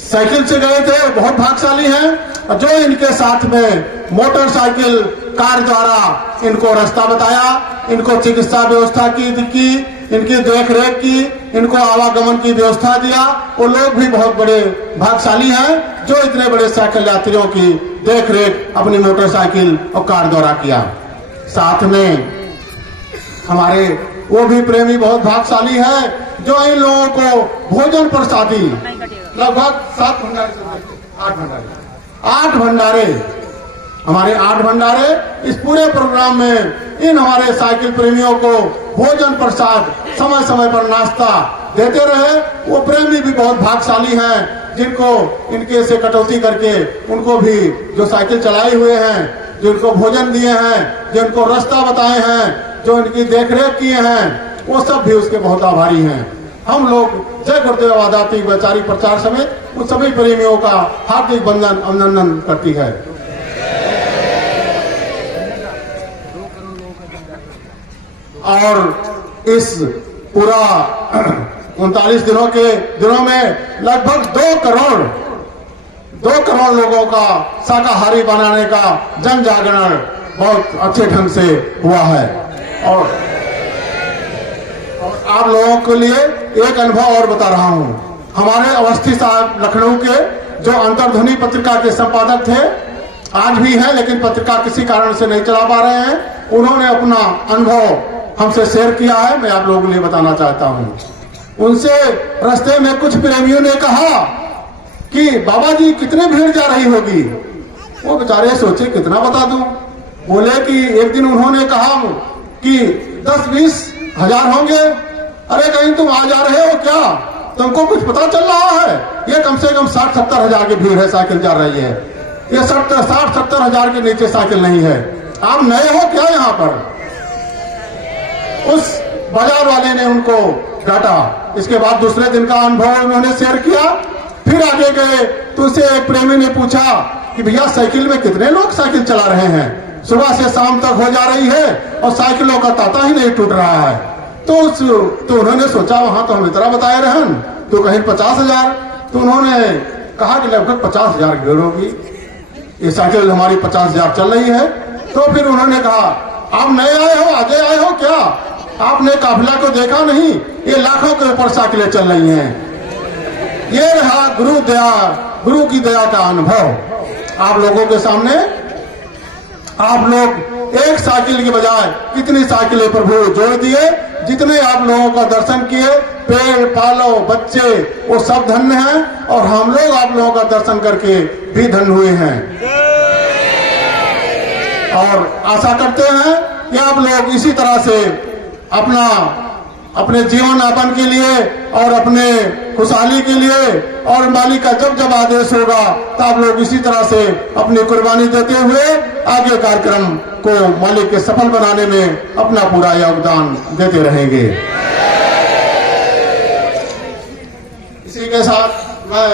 साइकिल से गए थे बहुत भाग्यशाली हैं। जो इनके साथ में मोटरसाइकिल कार द्वारा इनको रास्ता बताया, इनको चिकित्सा व्यवस्था की इनकी देख रेख की, इनको आवागमन की व्यवस्था दिया, वो लोग भी बहुत बड़े भाग्यशाली हैं जो इतने बड़े साइकिल यात्रियों की देख रेख अपनी मोटरसाइकिल और कार द्वारा किया। साथ में हमारे वो भी प्रेमी बहुत भाग्यशाली है जो इन लोगों को भोजन प्रसादी लगभग 7 भंडारे, 8 भंडारे, हमारे 8 भंडारे इस पूरे प्रोग्राम में इन हमारे साइकिल प्रेमियों को भोजन प्रसाद समय समय पर नाश्ता देते रहे। वो प्रेमी भी बहुत भाग्यशाली हैं जिनको इनके से कटौती करके उनको भी जो साइकिल चलाए हुए हैं, जो इनको भोजन दिए हैं, जो इनको रास्ता बताए हैं, जो इनकी देखरेख किए हैं, वो सब भी उसके बहुत आभारी हैं। हम लोग जय गुरुदेव आदाती वैचारिक प्रचार समेत उन सभी प्रेमियों का हार्दिक वंदन अभिनंदन करती है। और इस पूरा 39 दिनों में लगभग 2 करोड़ लोगों का शाकाहारी बनाने का जन जागरण बहुत अच्छे ढंग से हुआ है। और आप लोगों के लिए एक अनुभव और बता रहा हूं। हमारे अवस्थी साहब लखनऊ के जो अंतर्ध्वनि पत्रिका के संपादक थे, आज भी हैं लेकिन पत्रिका किसी कारण से नहीं चला पा रहे हैं, उन्होंने अपना अनुभव हमसे शेयर किया है, मैं आप लोगों के लिए बताना चाहता हूं। उनसे रास्ते में कुछ प्रेमियों ने कहा कि बाबा जी कितने भीड़ जा रही होगी। वो बेचारे सोचे कितना बता दूं। बोले कि एक दिन उन्होंने कहा कि 10-20 हजार होंगे। अरे कहीं तुम आ जा रहे हो क्या, तुमको कुछ पता चल रहा है? ये कम से कम 60-70 हजार की भीड़ है, साइकिल जा रही है। ये 60-70 हजार के नीचे साइकिल नहीं है। आप नए हो क्या यहाँ पर? उस बाजार वाले ने उनको डांटा। इसके बाद दूसरे दिन का अनुभव उन्होंने शेयर किया। फिर आगे गए तो उसे एक प्रेमी ने पूछा कि भैया साइकिल में कितने लोग साइकिल चला रहे हैं? सुबह से शाम तक हो जा रही है और साइकिलों का तांता ही नहीं टूट रहा है। तो उन्होंने सोचा वहां तो हम इतना बताए रहन, तो कहीं 50 हजार। तो उन्होंने कहा कि लगभग 50 हजार भीड़ होगी, ये साइकिल हमारी 50 हजार चल रही है। तो फिर उन्होंने कहा आप नए आए हो, आगे आए हो क्या? आपने काफिला को देखा नहीं? ये लाखों के ऊपर साइकिलें चल रही हैं। ये रहा गुरु की दया का अनुभव आप लोगों के सामने। आप लोग एक साइकिल के बजाय कितनी साइकिलें प्रभु जोड़ दिए। जितने आप लोगों का दर्शन किए, पेड़ पालो बच्चे वो सब धन्य हैं, और हम लोग आप लोगों का दर्शन करके भी धन्य हुए हैं। और आशा करते हैं कि आप लोग इसी तरह से अपने जीवन यापन के लिए और अपने खुशहाली के लिए और मालिक का जब जब आदेश होगा तो आप लोग इसी तरह से अपनी कुर्बानी देते हुए आगे कार्यक्रम को मालिक के सफल बनाने में अपना पूरा योगदान देते रहेंगे। इसी के साथ मैं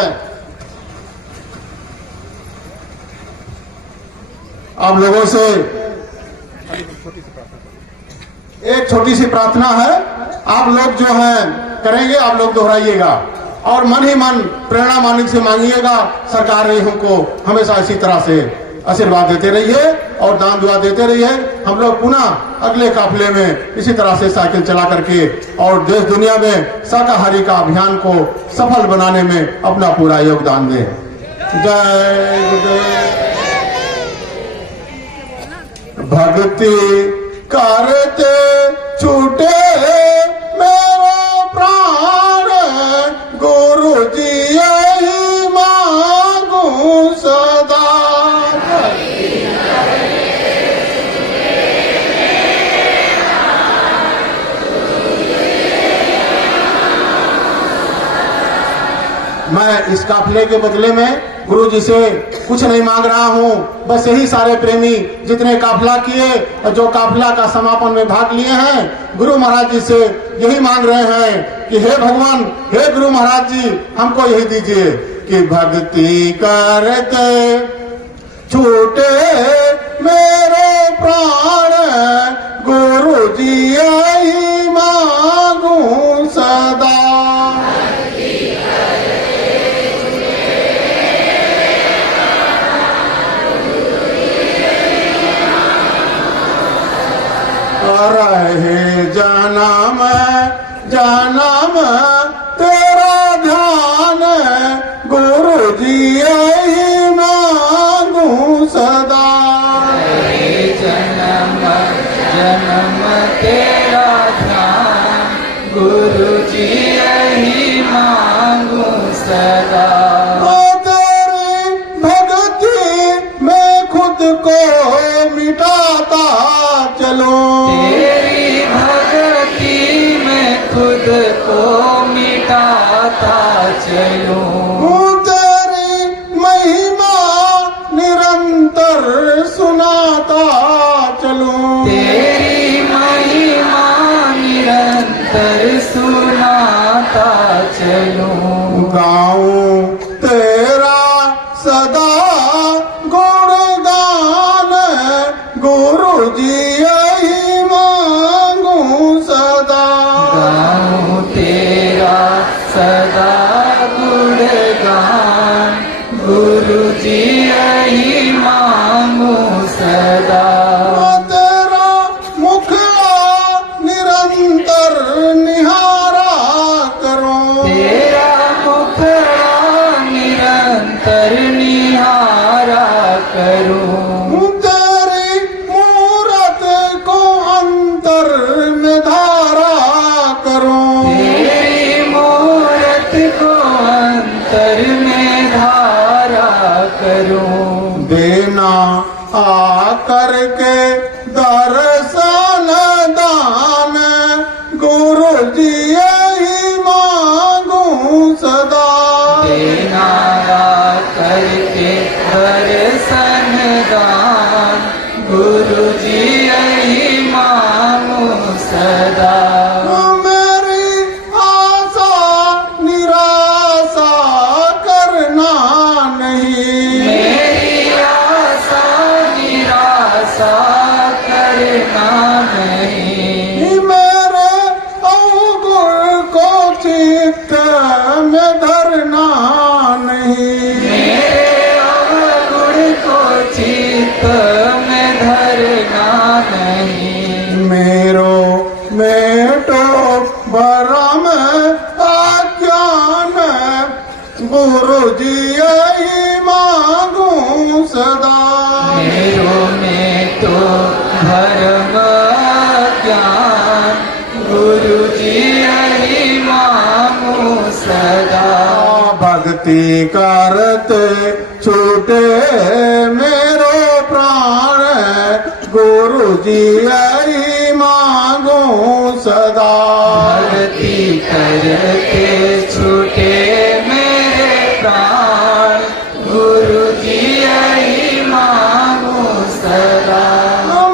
आप लोगों से एक छोटी सी प्रार्थना है, आप लोग जो है करेंगे, आप लोग दोहराइएगा और मन ही मन प्रेरणा मालिक से मांगिएगा। सरकार ने हमको हमेशा इसी तरह से आशीर्वाद देते रहिए और दान दुआ देते रहिए। हम लोग पुनः अगले काफिले में इसी तरह से साइकिल चला करके और देश दुनिया में शाकाहारी का अभियान को सफल बनाने में अपना पूरा योगदान दें। जय गुरुदेव। भक्ति करते छूटे मेरा प्राण, गुरु जी यही मांगू सदा। मैं इस काफिले के बदले में गुरु जी से कुछ नहीं मांग रहा हूँ, बस यही सारे प्रेमी जितने काफिला किए और जो काफिला का समापन में भाग लिए हैं, गुरु महाराज जी से यही मांग रहे हैं कि हे भगवान, हे गुरु महाराज जी, हमको यही दीजिए कि भक्ति करते छूटे मेरे प्राण, गुरु जी यही मांगू सदा। रहे जन्म जन्म तेरा ध्यान, गुरु जी यही मांगू सदा। रहे जन्म जन्म तेरा ध्यान, गुरु जी यही मांगू सदा। तेरी भक्ति में खुद को मिटाता चलूं, तेरी भक्ति में खुद को मिटाता चलूं, तेरी महिमा निरंतर सुनाता चलूं, तेरी महिमा निरंतर सुनाता चलूं। गाऊं तेरा सदा गुणगान, गुरु जी यही मांगू सदा। गाऊं तेरा सदा गुणगान, गुरु जी यही मांगू सदा। तेरा मुखड़ा निरंतर निहारा करूं, तेरा मुखड़ा निरंतर निहारा करूं, तेरी मूरत को अंतर में धारा करूं, तेरी मूरत को अंतर में धारा करूं। देना आकर के दर्शन दान, गुरु जी यही मांगू सदा। देना करके दर्शन दान, गुरु जी यही मांगू सदा। मेरी आशा निराशा करना नहीं, मेरी आशा निराशा करना नहीं, मेरे अवगुण को चित्त में धरना नहीं, मेरे अवगुण को चित्त में धरना नहीं। मेरो मेटो भरम आज्ञान, गुरु जी यही मांगू सदा। मेरो में तो भरम ज्ञान, गुरु जी यही मांगू सदा। भक्ति करते छूटे मेरो प्राण, जी यही मांगू सदा। भक्ति करते छूटे मेरे प्राण, गुरु जी यही मांगू सदा।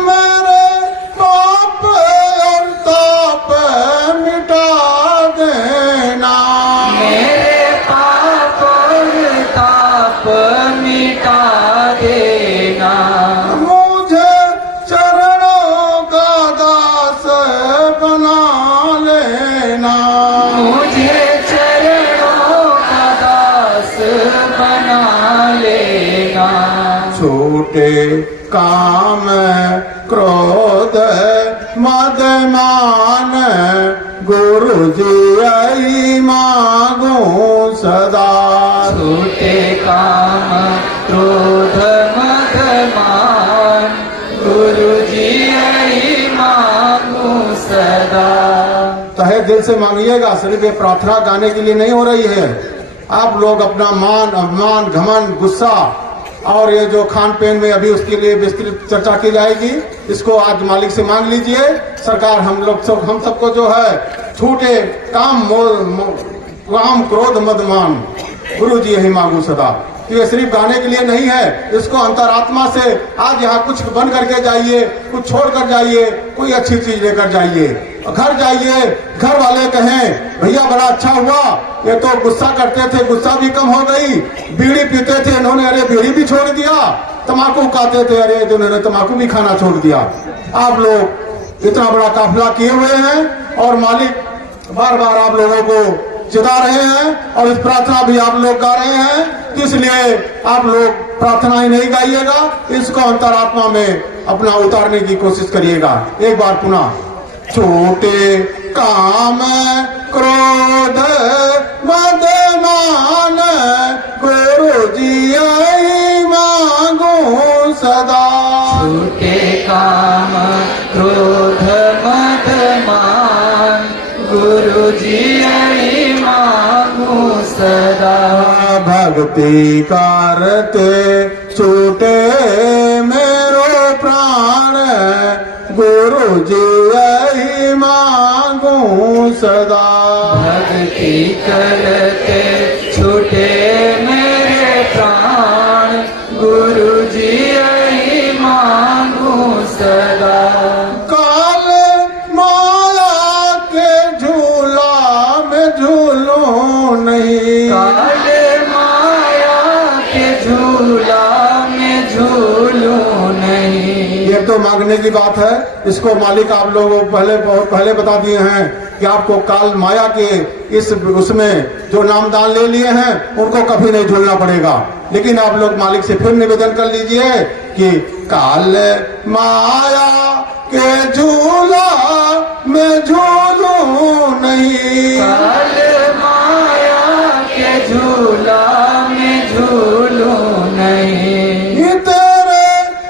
मेरे पाप और ताप मिटा देना, मेरे पाप और ताप मिटा देना। मुझे चरणों का दास बना लेना, मुझे चरणों का दास बना लेना। छूटे काम क्रोध मद मान, गुरु जी यही मांगू सदा। छूटे काम क्रोध मद मान, गुरु जी यही मांगू सदा। तहे दिल से मांगिएगा, सिर्फ ये प्रार्थना गाने के लिए नहीं हो रही है। आप लोग अपना मान अभिमान घमंड गुस्सा और ये जो खान पीन में अभी उसके लिए विस्तृत चर्चा की जाएगी, इसको आज मालिक से मांग लीजिए। सरकार हम सबको जो है छूटे काम काम क्रोध मद मान, गुरु जी यही मांगू सदा। तो ये सिर्फ गाने के लिए नहीं है, इसको अंतरात्मा से आज यहाँ कुछ बन करके जाइए, कुछ छोड़ कर जाइए, कोई अच्छी चीज लेकर जाइए। घर जाइए, घर वाले कहें भैया बड़ा अच्छा हुआ, ये तो गुस्सा करते थे, गुस्सा भी कम हो गई। बीड़ी पीते थे इन्होंने, अरे बीड़ी भी छोड़ दिया। तम्बाकू खाते थे, अरे इन्होंने तम्बाकू भी खाना छोड़ दिया। आप लोग इतना बड़ा काफिला किए हुए हैं और मालिक बार बार आप लोगों को चिता रहे हैं और इस प्रार्थना भी आप लोग गा रहे हैं। तो इसलिए आप लोग प्रार्थना ही नहीं गाइएगा, इसको अंतरात्मा में अपना उतारने की कोशिश करिएगा। एक बार पुनः छूटे काम क्रोध मद मान, गुरु जी यही मांगू सदा। छूटे काम क्रोध मद मान, गुरु जी यही मांगू सदा। भक्ति करते छूटे मेरो प्राण, गुरु जी यही मांगू सदा। भक्ति करते छूटे मेरे प्राण, गुरु जी यही मांगू सदा। काल माया के झूला में झूलूं नहीं, काल माया के झूला में झूलूं नहीं। ये तो मांगने की बात है। इसको मालिक आप लोगों को बहुत पहले बता दिए हैं कि आपको काल माया के इस उसमें जो नामदान ले लिए हैं उनको कभी नहीं झूलना पड़ेगा। लेकिन आप लोग मालिक से फिर निवेदन कर लीजिए कि काल माया के झूला में झूलूं नहीं, काल माया के झूला में झूलूं नहीं। तेरे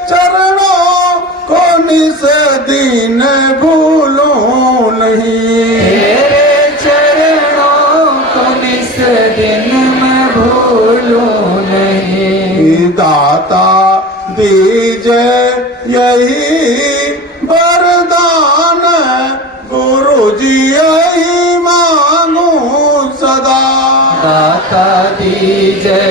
चरणों को निस दिन भूलूं नहीं, तेरे चरणों को निस दिन मैं भूलूं नहीं। दाता दीजे यही वरदान, गुरु जी यही मांगू सदा। दाता दीजे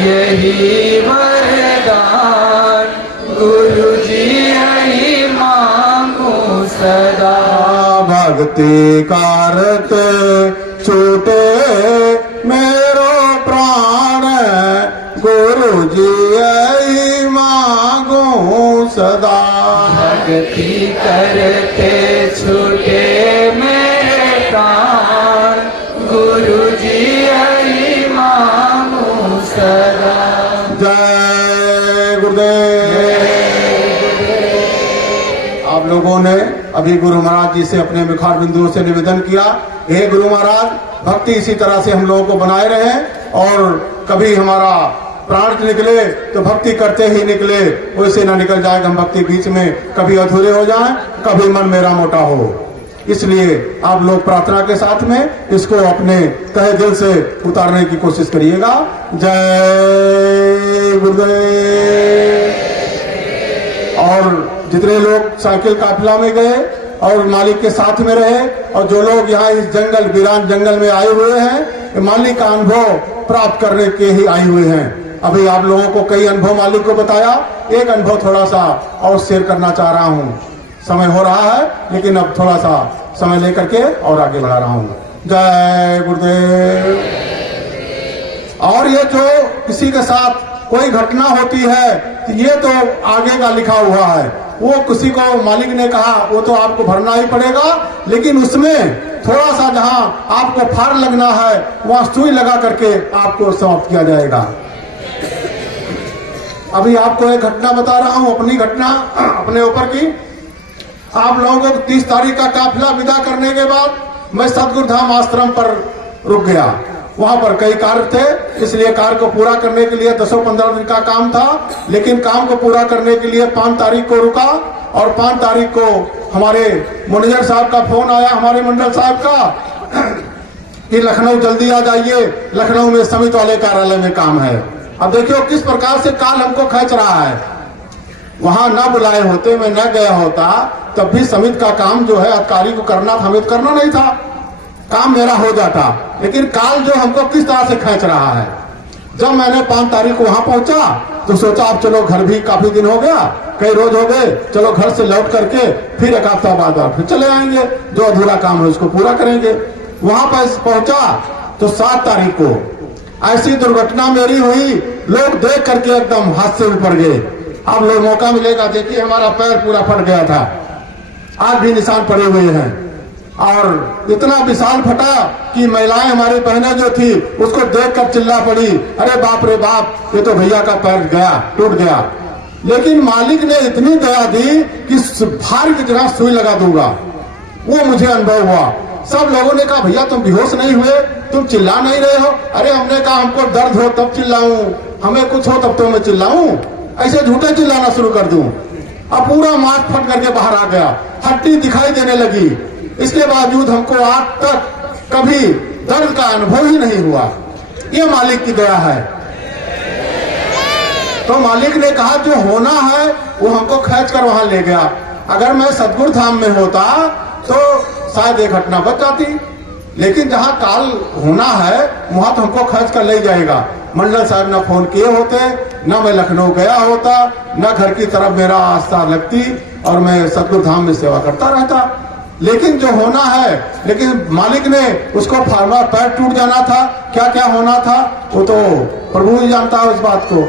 यही वरदान, गुरु जी यही मांगू सदा। भक्ति करत छूटे मेरो प्राण, गुरु जी यही मांगू सदा। भक्ति करते छूटे मेरे प्राण, गुरु जी यही मांगू सदा। जय गुरुदेव। आप लोगों ने अभी गुरु महाराज जी से अपने मुखार बिंदुओं से निवेदन किया, हे गुरु महाराज भक्ति इसी तरह से हम लोगों को बनाए रहे और कभी हमारा प्राण निकले तो भक्ति करते ही निकले, वैसे ना निकल जाए हम भक्ति बीच में कभी अधूरे हो जाए, कभी मन मेरा मोटा हो। इसलिए आप लोग प्रार्थना के साथ में इसको अपने तहे दिल से उतारने की कोशिश करिएगा। जय गुरुदेव। और जितने लोग साइकिल काफिला में गए और मालिक के साथ में रहे और जो लोग यहाँ इस जंगल वीरान जंगल में आए हुए हैं, मालिक का अनुभव प्राप्त करने के ही आए हुए हैं। अभी आप लोगों को कई अनुभव मालिक को बताया, एक अनुभव थोड़ा सा और शेयर करना चाह रहा हूँ। समय हो रहा है लेकिन अब थोड़ा सा समय लेकर के और आगे बढ़ा रहा हूँ। जय गुरुदेव। और ये जो किसी के साथ कोई घटना होती है तो ये तो आगे का लिखा हुआ है, वो किसी को मालिक ने कहा वो तो आपको भरना ही पड़ेगा, लेकिन उसमें थोड़ा सा जहां आपको फार लगना है वहां सुई लगा करके आपको समाप्त किया जाएगा। अभी आपको एक घटना बता रहा हूं, अपनी घटना अपने ऊपर की। आप लोगों को 30 तारीख का काफिला विदा करने के बाद मैं सतगुरु धाम आश्रम पर रुक गया। वहां पर कई कार्य थे, इसलिए कार्य को पूरा करने के लिए 10-15 दिन का काम था, लेकिन काम को पूरा करने के लिए 5 तारीख को रुका और 5 तारीख को हमारे मैनेजर साहब का फोन आया, हमारे मंडल साहब का, कि लखनऊ जल्दी आ जाइए, लखनऊ में समिति वाले कार्यालय में काम है। अब देखियो किस प्रकार से काल हमको खींच रहा है। वहां न बुलाए होते, मैं न गया होता, तब भी समिति का काम जो है अधिकारी को करना था, हमें करना नहीं था, काम मेरा हो जाता। लेकिन काल जो हमको किस तरह से खींच रहा है। जब मैंने 5 तारीख को वहां पहुंचा तो सोचा अब चलो, घर भी काफी दिन हो गया, कई रोज हो गए, चलो घर से लौट करके फिर एक हफ्ता बाद फिर चले आएंगे, जो अधूरा काम है उसको पूरा करेंगे। वहां पर पहुंचा तो 7 तारीख को ऐसी दुर्घटना मेरी हुई, लोग देख करके एकदम हादसे में पड़ गए। अब लोग मौका मिलेगा, देखिए हमारा पैर पूरा फट गया था, आज भी निशान पड़े हुए हैं, और इतना विशाल फटा कि महिलाएं हमारी बहनें जो थी उसको देखकर चिल्ला पड़ी, अरे बाप रे बाप, ये तो भैया का पैर गया, टूट गया। लेकिन मालिक ने इतनी दया दी कि भार की तरह सुई लगा दूंगा, वो मुझे अनुभव हुआ। सब लोगों ने कहा भैया तुम बेहोश नहीं हुए, तुम चिल्ला नहीं रहे हो। अरे हमने कहा हमको दर्द हो तब चिल्लाऊं, हमें कुछ हो तब तो मैं चिल्लाऊं, ऐसे झूठे चिल्लाना शुरू कर दूं। अब पूरा मांस फट करके बाहर आ गया, हड्डी दिखाई देने लगी। इसके बावजूद हमको आज तक कभी दर्द का अनुभव ही नहीं हुआ। ये मालिक की दया है। तो मालिक ने कहा जो होना है वो हमको खींच कर वहां ले गया। अगर मैं सतगुरु धाम में होता तो शायद ये घटना बच जाती, लेकिन जहां काल होना है वहां तो हमको खींच कर ले जाएगा। मंडल साहब न फोन किए होते, न मैं लखनऊ गया होता, न घर की तरफ मेरा आस्था लगती और मैं सतगुरु धाम में सेवा करता रहता। लेकिन जो होना है, लेकिन मालिक ने उसको फार्मा पैर टूट जाना था, क्या क्या होना था वो तो प्रभु ही जानता है उस बात को।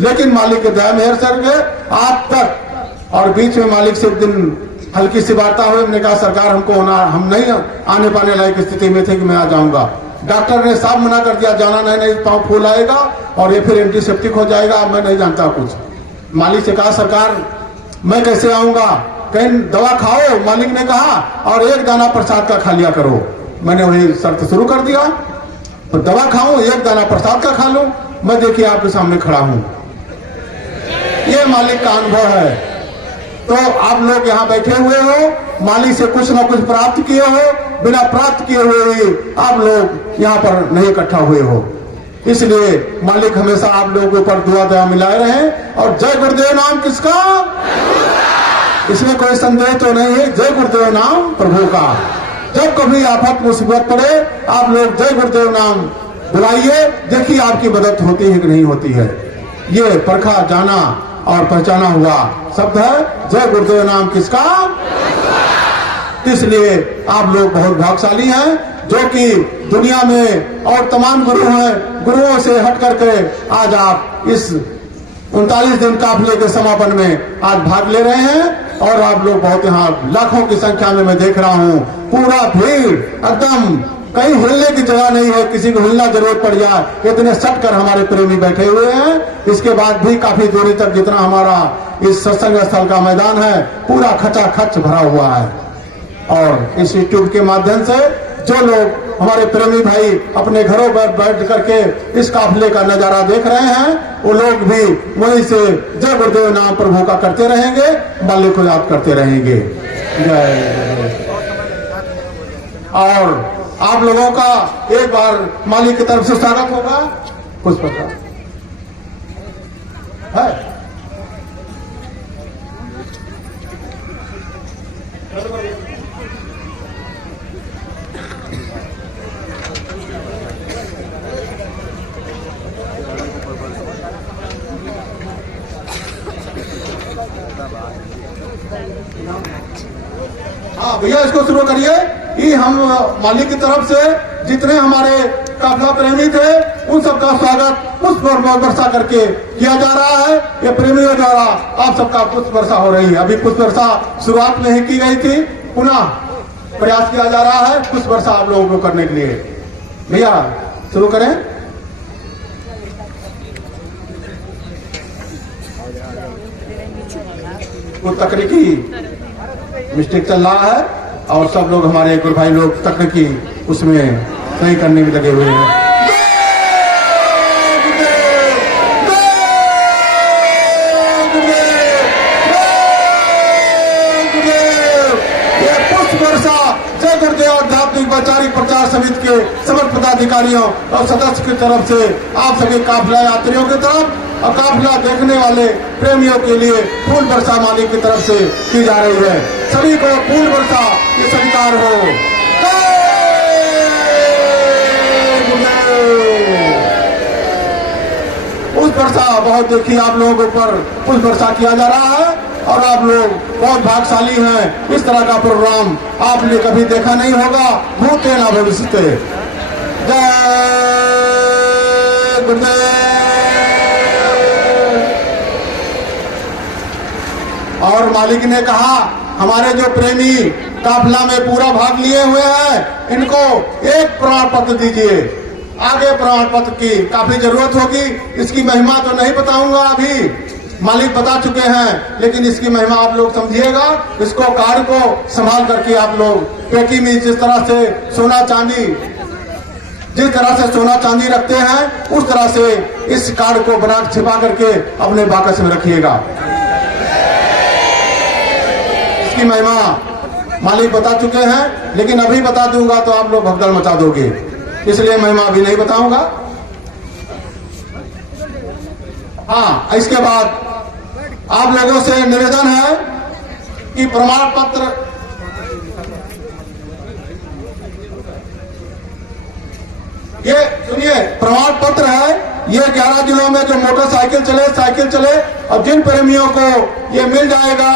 लेकिन मालिक के दया मेहर सर गए आज तक। और बीच में मालिक से एक दिन हल्की सी वार्ता हुई, हमने कहा सरकार हमको होना, हम नहीं आने पाने लायक स्थिति में थे कि मैं आ जाऊंगा। डॉक्टर ने साफ मना कर दिया, जाना नहीं, पाँव फूल आएगा और ये फिर एंटीसेप्टिक हो जाएगा, मैं नहीं जानता कुछ। मालिक से कहा सरकार मैं कैसे आऊंगा, कहीं दवा खाओ, मालिक ने कहा, और 1 दाना प्रसाद का खा लिया करो। मैंने वही शर्त शुरू कर दिया, तो दवा खाऊं 1 दाना प्रसाद का खा लूं, मैं देखिए आपके सामने खड़ा हूं। ये मालिक का अनुभव है। तो आप लोग यहाँ बैठे हुए हो, मालिक से कुछ न कुछ प्राप्त किए हो, बिना प्राप्त किए हुए ही आप लोग यहाँ पर नहीं इकट्ठा हुए हो। इसलिए मालिक हमेशा आप लोगों के ऊपर दुआ दया मिलाए रहे। और जय गुरुदेव नाम किसका, इसमें कोई संदेह तो नहीं है। जय गुरुदेव नाम प्रभु का। जब कभी आफत मुसीबत पड़े आप लोग जय गुरुदेव नाम बुलाइए, देखिए आपकी मदद होती है कि नहीं होती है। ये परखा जाना और पहचाना हुआ शब्द है, जय गुरुदेव नाम किसका। इसलिए आप लोग बहुत भाग्यशाली हैं जो कि दुनिया में और तमाम गुरु हैं, गुरुओं से हट करके आज आप इस 39 दिन काफिले के समापन में आज भाग ले रहे हैं। और आप लोग बहुत यहाँ लाखों की संख्या में मैं देख रहा हूँ, पूरा भीड़ एकदम, कहीं हिलने की जगह नहीं है, किसी को हिलना जरूरत पड़ जाए इतने सट कर हमारे प्रेमी बैठे हुए हैं। इसके बाद भी काफी दूरी तक जितना हमारा इस सत्संग स्थल का मैदान है पूरा खचाखच भरा हुआ है। और इस यूट्यूब के माध्यम से जो लोग हमारे प्रेमी भाई अपने घरों पर बैठ करके इस काफिले का नजारा देख रहे हैं, वो लोग भी वहीं से जय गुरुदेव नाम प्रभु का करते रहेंगे, मालिक को याद करते रहेंगे। जय। और आप लोगों का एक बार मालिक की तरफ से स्वागत होगा। कुछ पता है हाँ भैया, इसको शुरू करिए कि हम मालिक की तरफ से जितने हमारे काफिला प्रेमी थे उन सबका स्वागत पुष्प वर्षा करके किया जा रहा है। ये प्रेमियों द्वारा आप सबका पुष्प वर्षा हो रही है। अभी पुष्प वर्षा शुरुआत में ही की गई थी, पुनः प्रयास किया जा रहा है पुष्प वर्षा आप लोगों को करने के लिए। भैया शुरू करें। कुछ तकनीकी मिस्टेक चल रहा है और सब लोग हमारे गुरु भाई लोग तकनीकी उसमें सही करने में लगे हुए हैं। ये पुष्प वर्षा जय गुरुदेव आध्यात्मिक वैचारिक प्रचार समिति के समस्त पदाधिकारियों और सदस्य की तरफ से आप सभी काफिला यात्रियों की तरफ और काफिला देखने वाले प्रेमियों के लिए फूल वर्षा मालिक की तरफ से की जा रही है। सभी को फूल वर्षा की स्वीकार हो। पुष्प वर्षा बहुत देखिए आप लोगों के ऊपर पुष्प वर्षा किया जा रहा है और आप लोग बहुत भाग्यशाली हैं। इस तरह का प्रोग्राम आपने कभी देखा नहीं होगा, भूते ना भविष्य। जय गुरुदेव। और मालिक ने कहा हमारे जो प्रेमी काफिला में पूरा भाग लिए हुए हैं इनको एक प्रमाण पत्र दीजिए। आगे प्रमाण पत्र की काफी जरूरत होगी। इसकी महिमा तो नहीं बताऊंगा, अभी मालिक बता चुके हैं, लेकिन इसकी महिमा आप लोग समझिएगा। इसको कार्ड को संभाल करके आप लोग पेटी में जिस तरह से सोना चांदी रखते हैं उस तरह से इस कार्ड को बना छिपा करके अपने बाकस में रखिएगा। इसकी महिमा मालिक बता चुके हैं, लेकिन अभी बता दूंगा तो आप लोग भगदड़ मचा दोगे, इसलिए महिमा अभी नहीं बताऊंगा। हाँ, इसके बाद आप लोगों से निवेदन है कि प्रमाण पत्र ये सुनिए, प्रमाण पत्र है ये 11 जिलों में जो मोटरसाइकिल चले साइकिल चले और जिन प्रेमियों को ये मिल जाएगा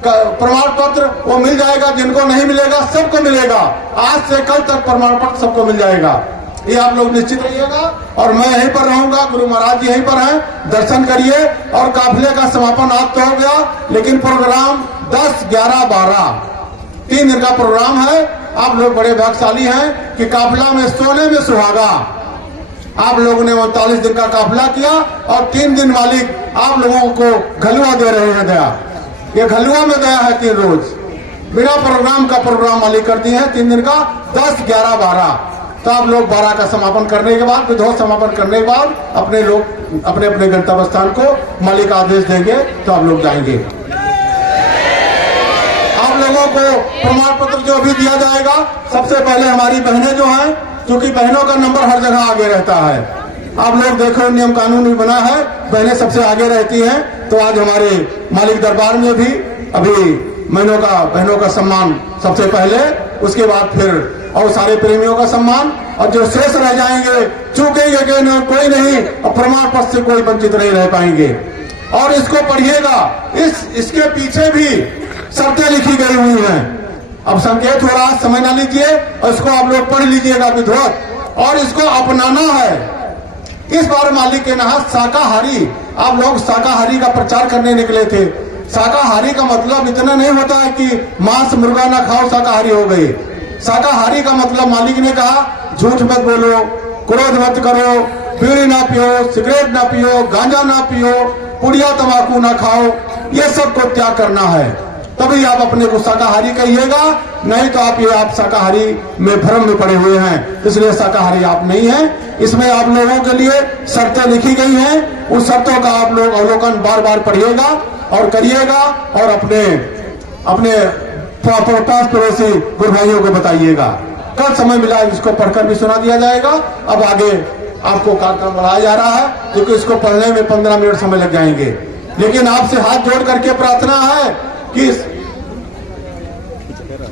प्रमाण पत्र वो मिल जाएगा, जिनको नहीं मिलेगा सबको मिलेगा। आज से कल तक प्रमाण पत्र सबको मिल जाएगा, ये आप लोग निश्चित रहिएगा। और मैं यहीं पर रहूंगा, गुरु महाराज जी यहीं पर हैं, दर्शन करिए। और काफिले का समापन आज तो हो गया, लेकिन प्रोग्राम 10, 11, 12 3 दिन का प्रोग्राम है। आप लोग बड़े भाग्यशाली हैं कि काफिला में सोने में सुहागा। आप लोगों ने 39 दिन का काफिला किया और 3 दिन मालिक आप लोगों को घलुआ दे रहे हैं। दया ये घलुआ में दया है 3 रोज बिना प्रोग्राम का प्रोग्राम मालिक कर दिए हैं 3 दिन का 10, 11, 12। तो आप लोग 12 का समापन करने के बाद विधवा समापन करने के बाद अपने लोग अपने अपने गंतव्य स्थान को मालिक आदेश देंगे तो आप लोग जाएंगे। आप लोगों को प्रमाण पत्र जो भी दिया जाएगा, सबसे पहले हमारी बहनें जो हैं, क्योंकि बहनों का नंबर हर जगह आगे रहता है। आप लोग देखो नियम कानून भी बना है, बहनें सबसे आगे रहती हैं। तो आज हमारे मालिक दरबार में भी अभी बहनों का सम्मान सबसे पहले, उसके बाद फिर और सारे प्रेमियों का सम्मान, और जो शेष रह जाएंगे चूकेंगे कि कोई नहीं, और प्रमाण पत्र से कोई वंचित नहीं रह पाएंगे। और इसको पढ़िएगा, इसके पीछे भी शर्तें लिखी गई हुई हैं। अब संकेत हो रहा, समझ ना लीजिए, और इसको आप लोग पढ़ लीजिएगा विधिवत, और इसको अपनाना है। इस बार मालिक के यहाँ शाकाहारी, आप लोग शाकाहारी का प्रचार करने निकले थे। शाकाहारी का मतलब इतना नहीं होता है कि मांस मुर्गा ना खाओ शाकाहारी हो गए। शाकाहारी का मतलब मालिक ने कहा झूठ मत बोलो, क्रोध मत करो, बीड़ी ना पियो, सिगरेट ना पियो, गांजा ना पियो, पुड़िया तंबाकू ना खाओ, ये सब को त्याग करना है। तभी आप अपने को शाकाहारी कहिएगा, नहीं तो आप शाकाहारी में भ्रम में पड़े हुए हैं, इसलिए शाकाहारी आप नहीं हैं। इसमें आप लोगों के लिए शर्तें लिखी गई हैं, उन शर्तों का आप लोग अवलोकन बार बार पढ़िएगा और करिएगा, और अपने पास पड़ोसी गुरु भाइयों को बताइएगा। कल समय मिला इसको पढ़कर भी सुना दिया जाएगा। अब आगे आपको कार्यक्रम बढ़ाया जा रहा है, क्योंकि इसको पढ़ने में 15 मिनट समय लग जाएंगे। लेकिन आपसे हाथ जोड़ करके प्रार्थना है कि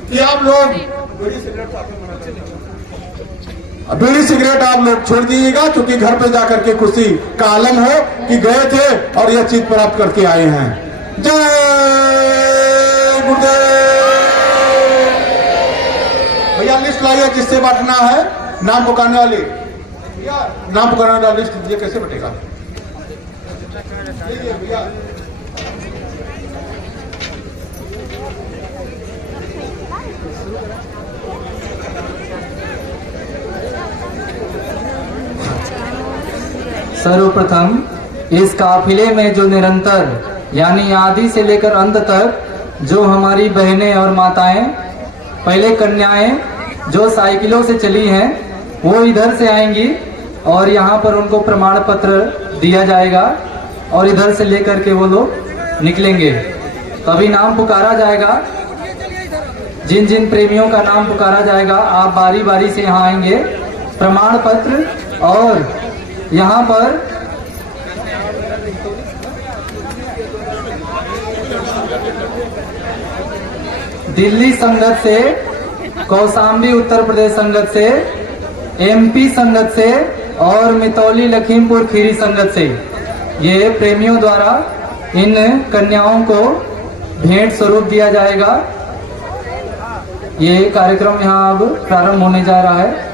कि आप लोग बीड़ी सिगरेट आप लोग छोड़ दीजिएगा, क्योंकि घर पे जाकर के खुशी का आलम हो कि गए थे और यह चीज प्राप्त करके आए हैं। जय गुरुदेव। भैया लिस्ट लाइए जिससे बांटना है, नाम पुकारने वाली, नाम पुकारने वाला लिस्ट दीजिए, कैसे बटेगा भैया। सर्वप्रथम इस काफिले में जो निरंतर यानी आदि से लेकर अंत तक जो हमारी बहनें और माताएं, पहले कन्याएं जो साइकिलों से चली हैं, वो इधर से आएंगी और यहाँ पर उनको प्रमाण पत्र दिया जाएगा और इधर से लेकर के वो लोग निकलेंगे। तभी नाम पुकारा जाएगा, जिन जिन प्रेमियों का नाम पुकारा जाएगा आप बारी बारी से यहाँ आएंगे। प्रमाण पत्र और यहाँ पर दिल्ली संगत से, कौशाम्बी उत्तर प्रदेश संगत से, एमपी संगत से और मितौली लखीमपुर खीरी संगत से ये प्रेमियों द्वारा इन कन्याओं को भेंट स्वरूप दिया जाएगा। ये कार्यक्रम यहाँ अब प्रारंभ होने जा रहा है।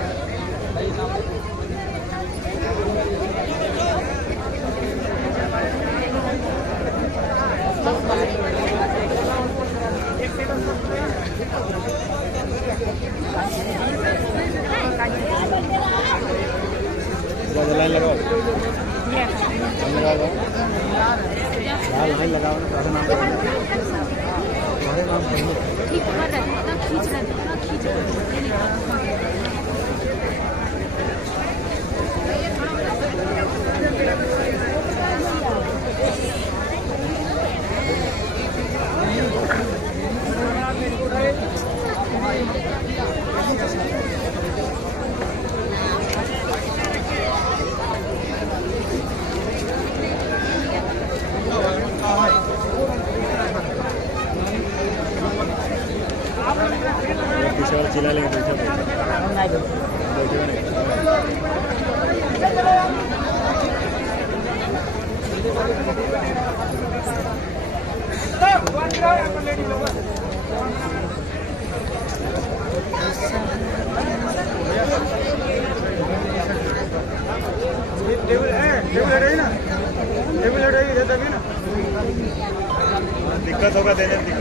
दिक्कत होगा देने में,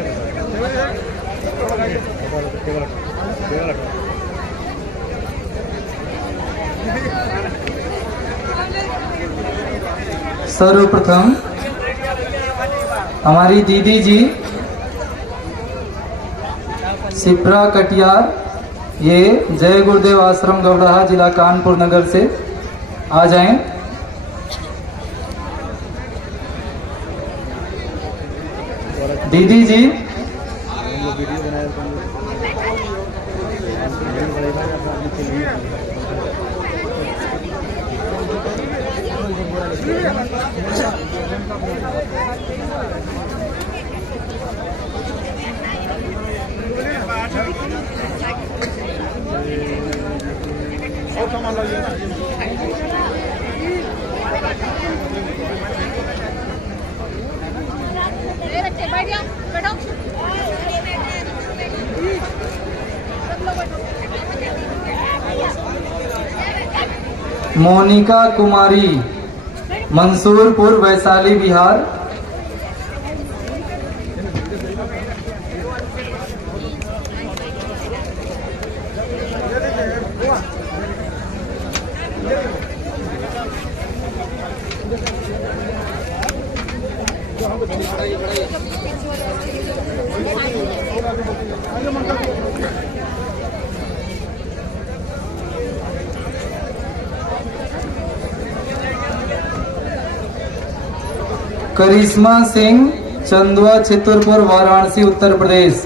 सर्वप्रथम हमारी दीदी जी शिप्रा कटियार, ये जय गुरुदेव आश्रम गौड़ाहा, जिला कानपुर नगर से आ जाएं। दीदी जी मोनिका कुमारी, मंसूरपुर, वैशाली, बिहार। करिश्मा सिंह, चंदुआ, चित्रपुर, वाराणसी, उत्तर प्रदेश।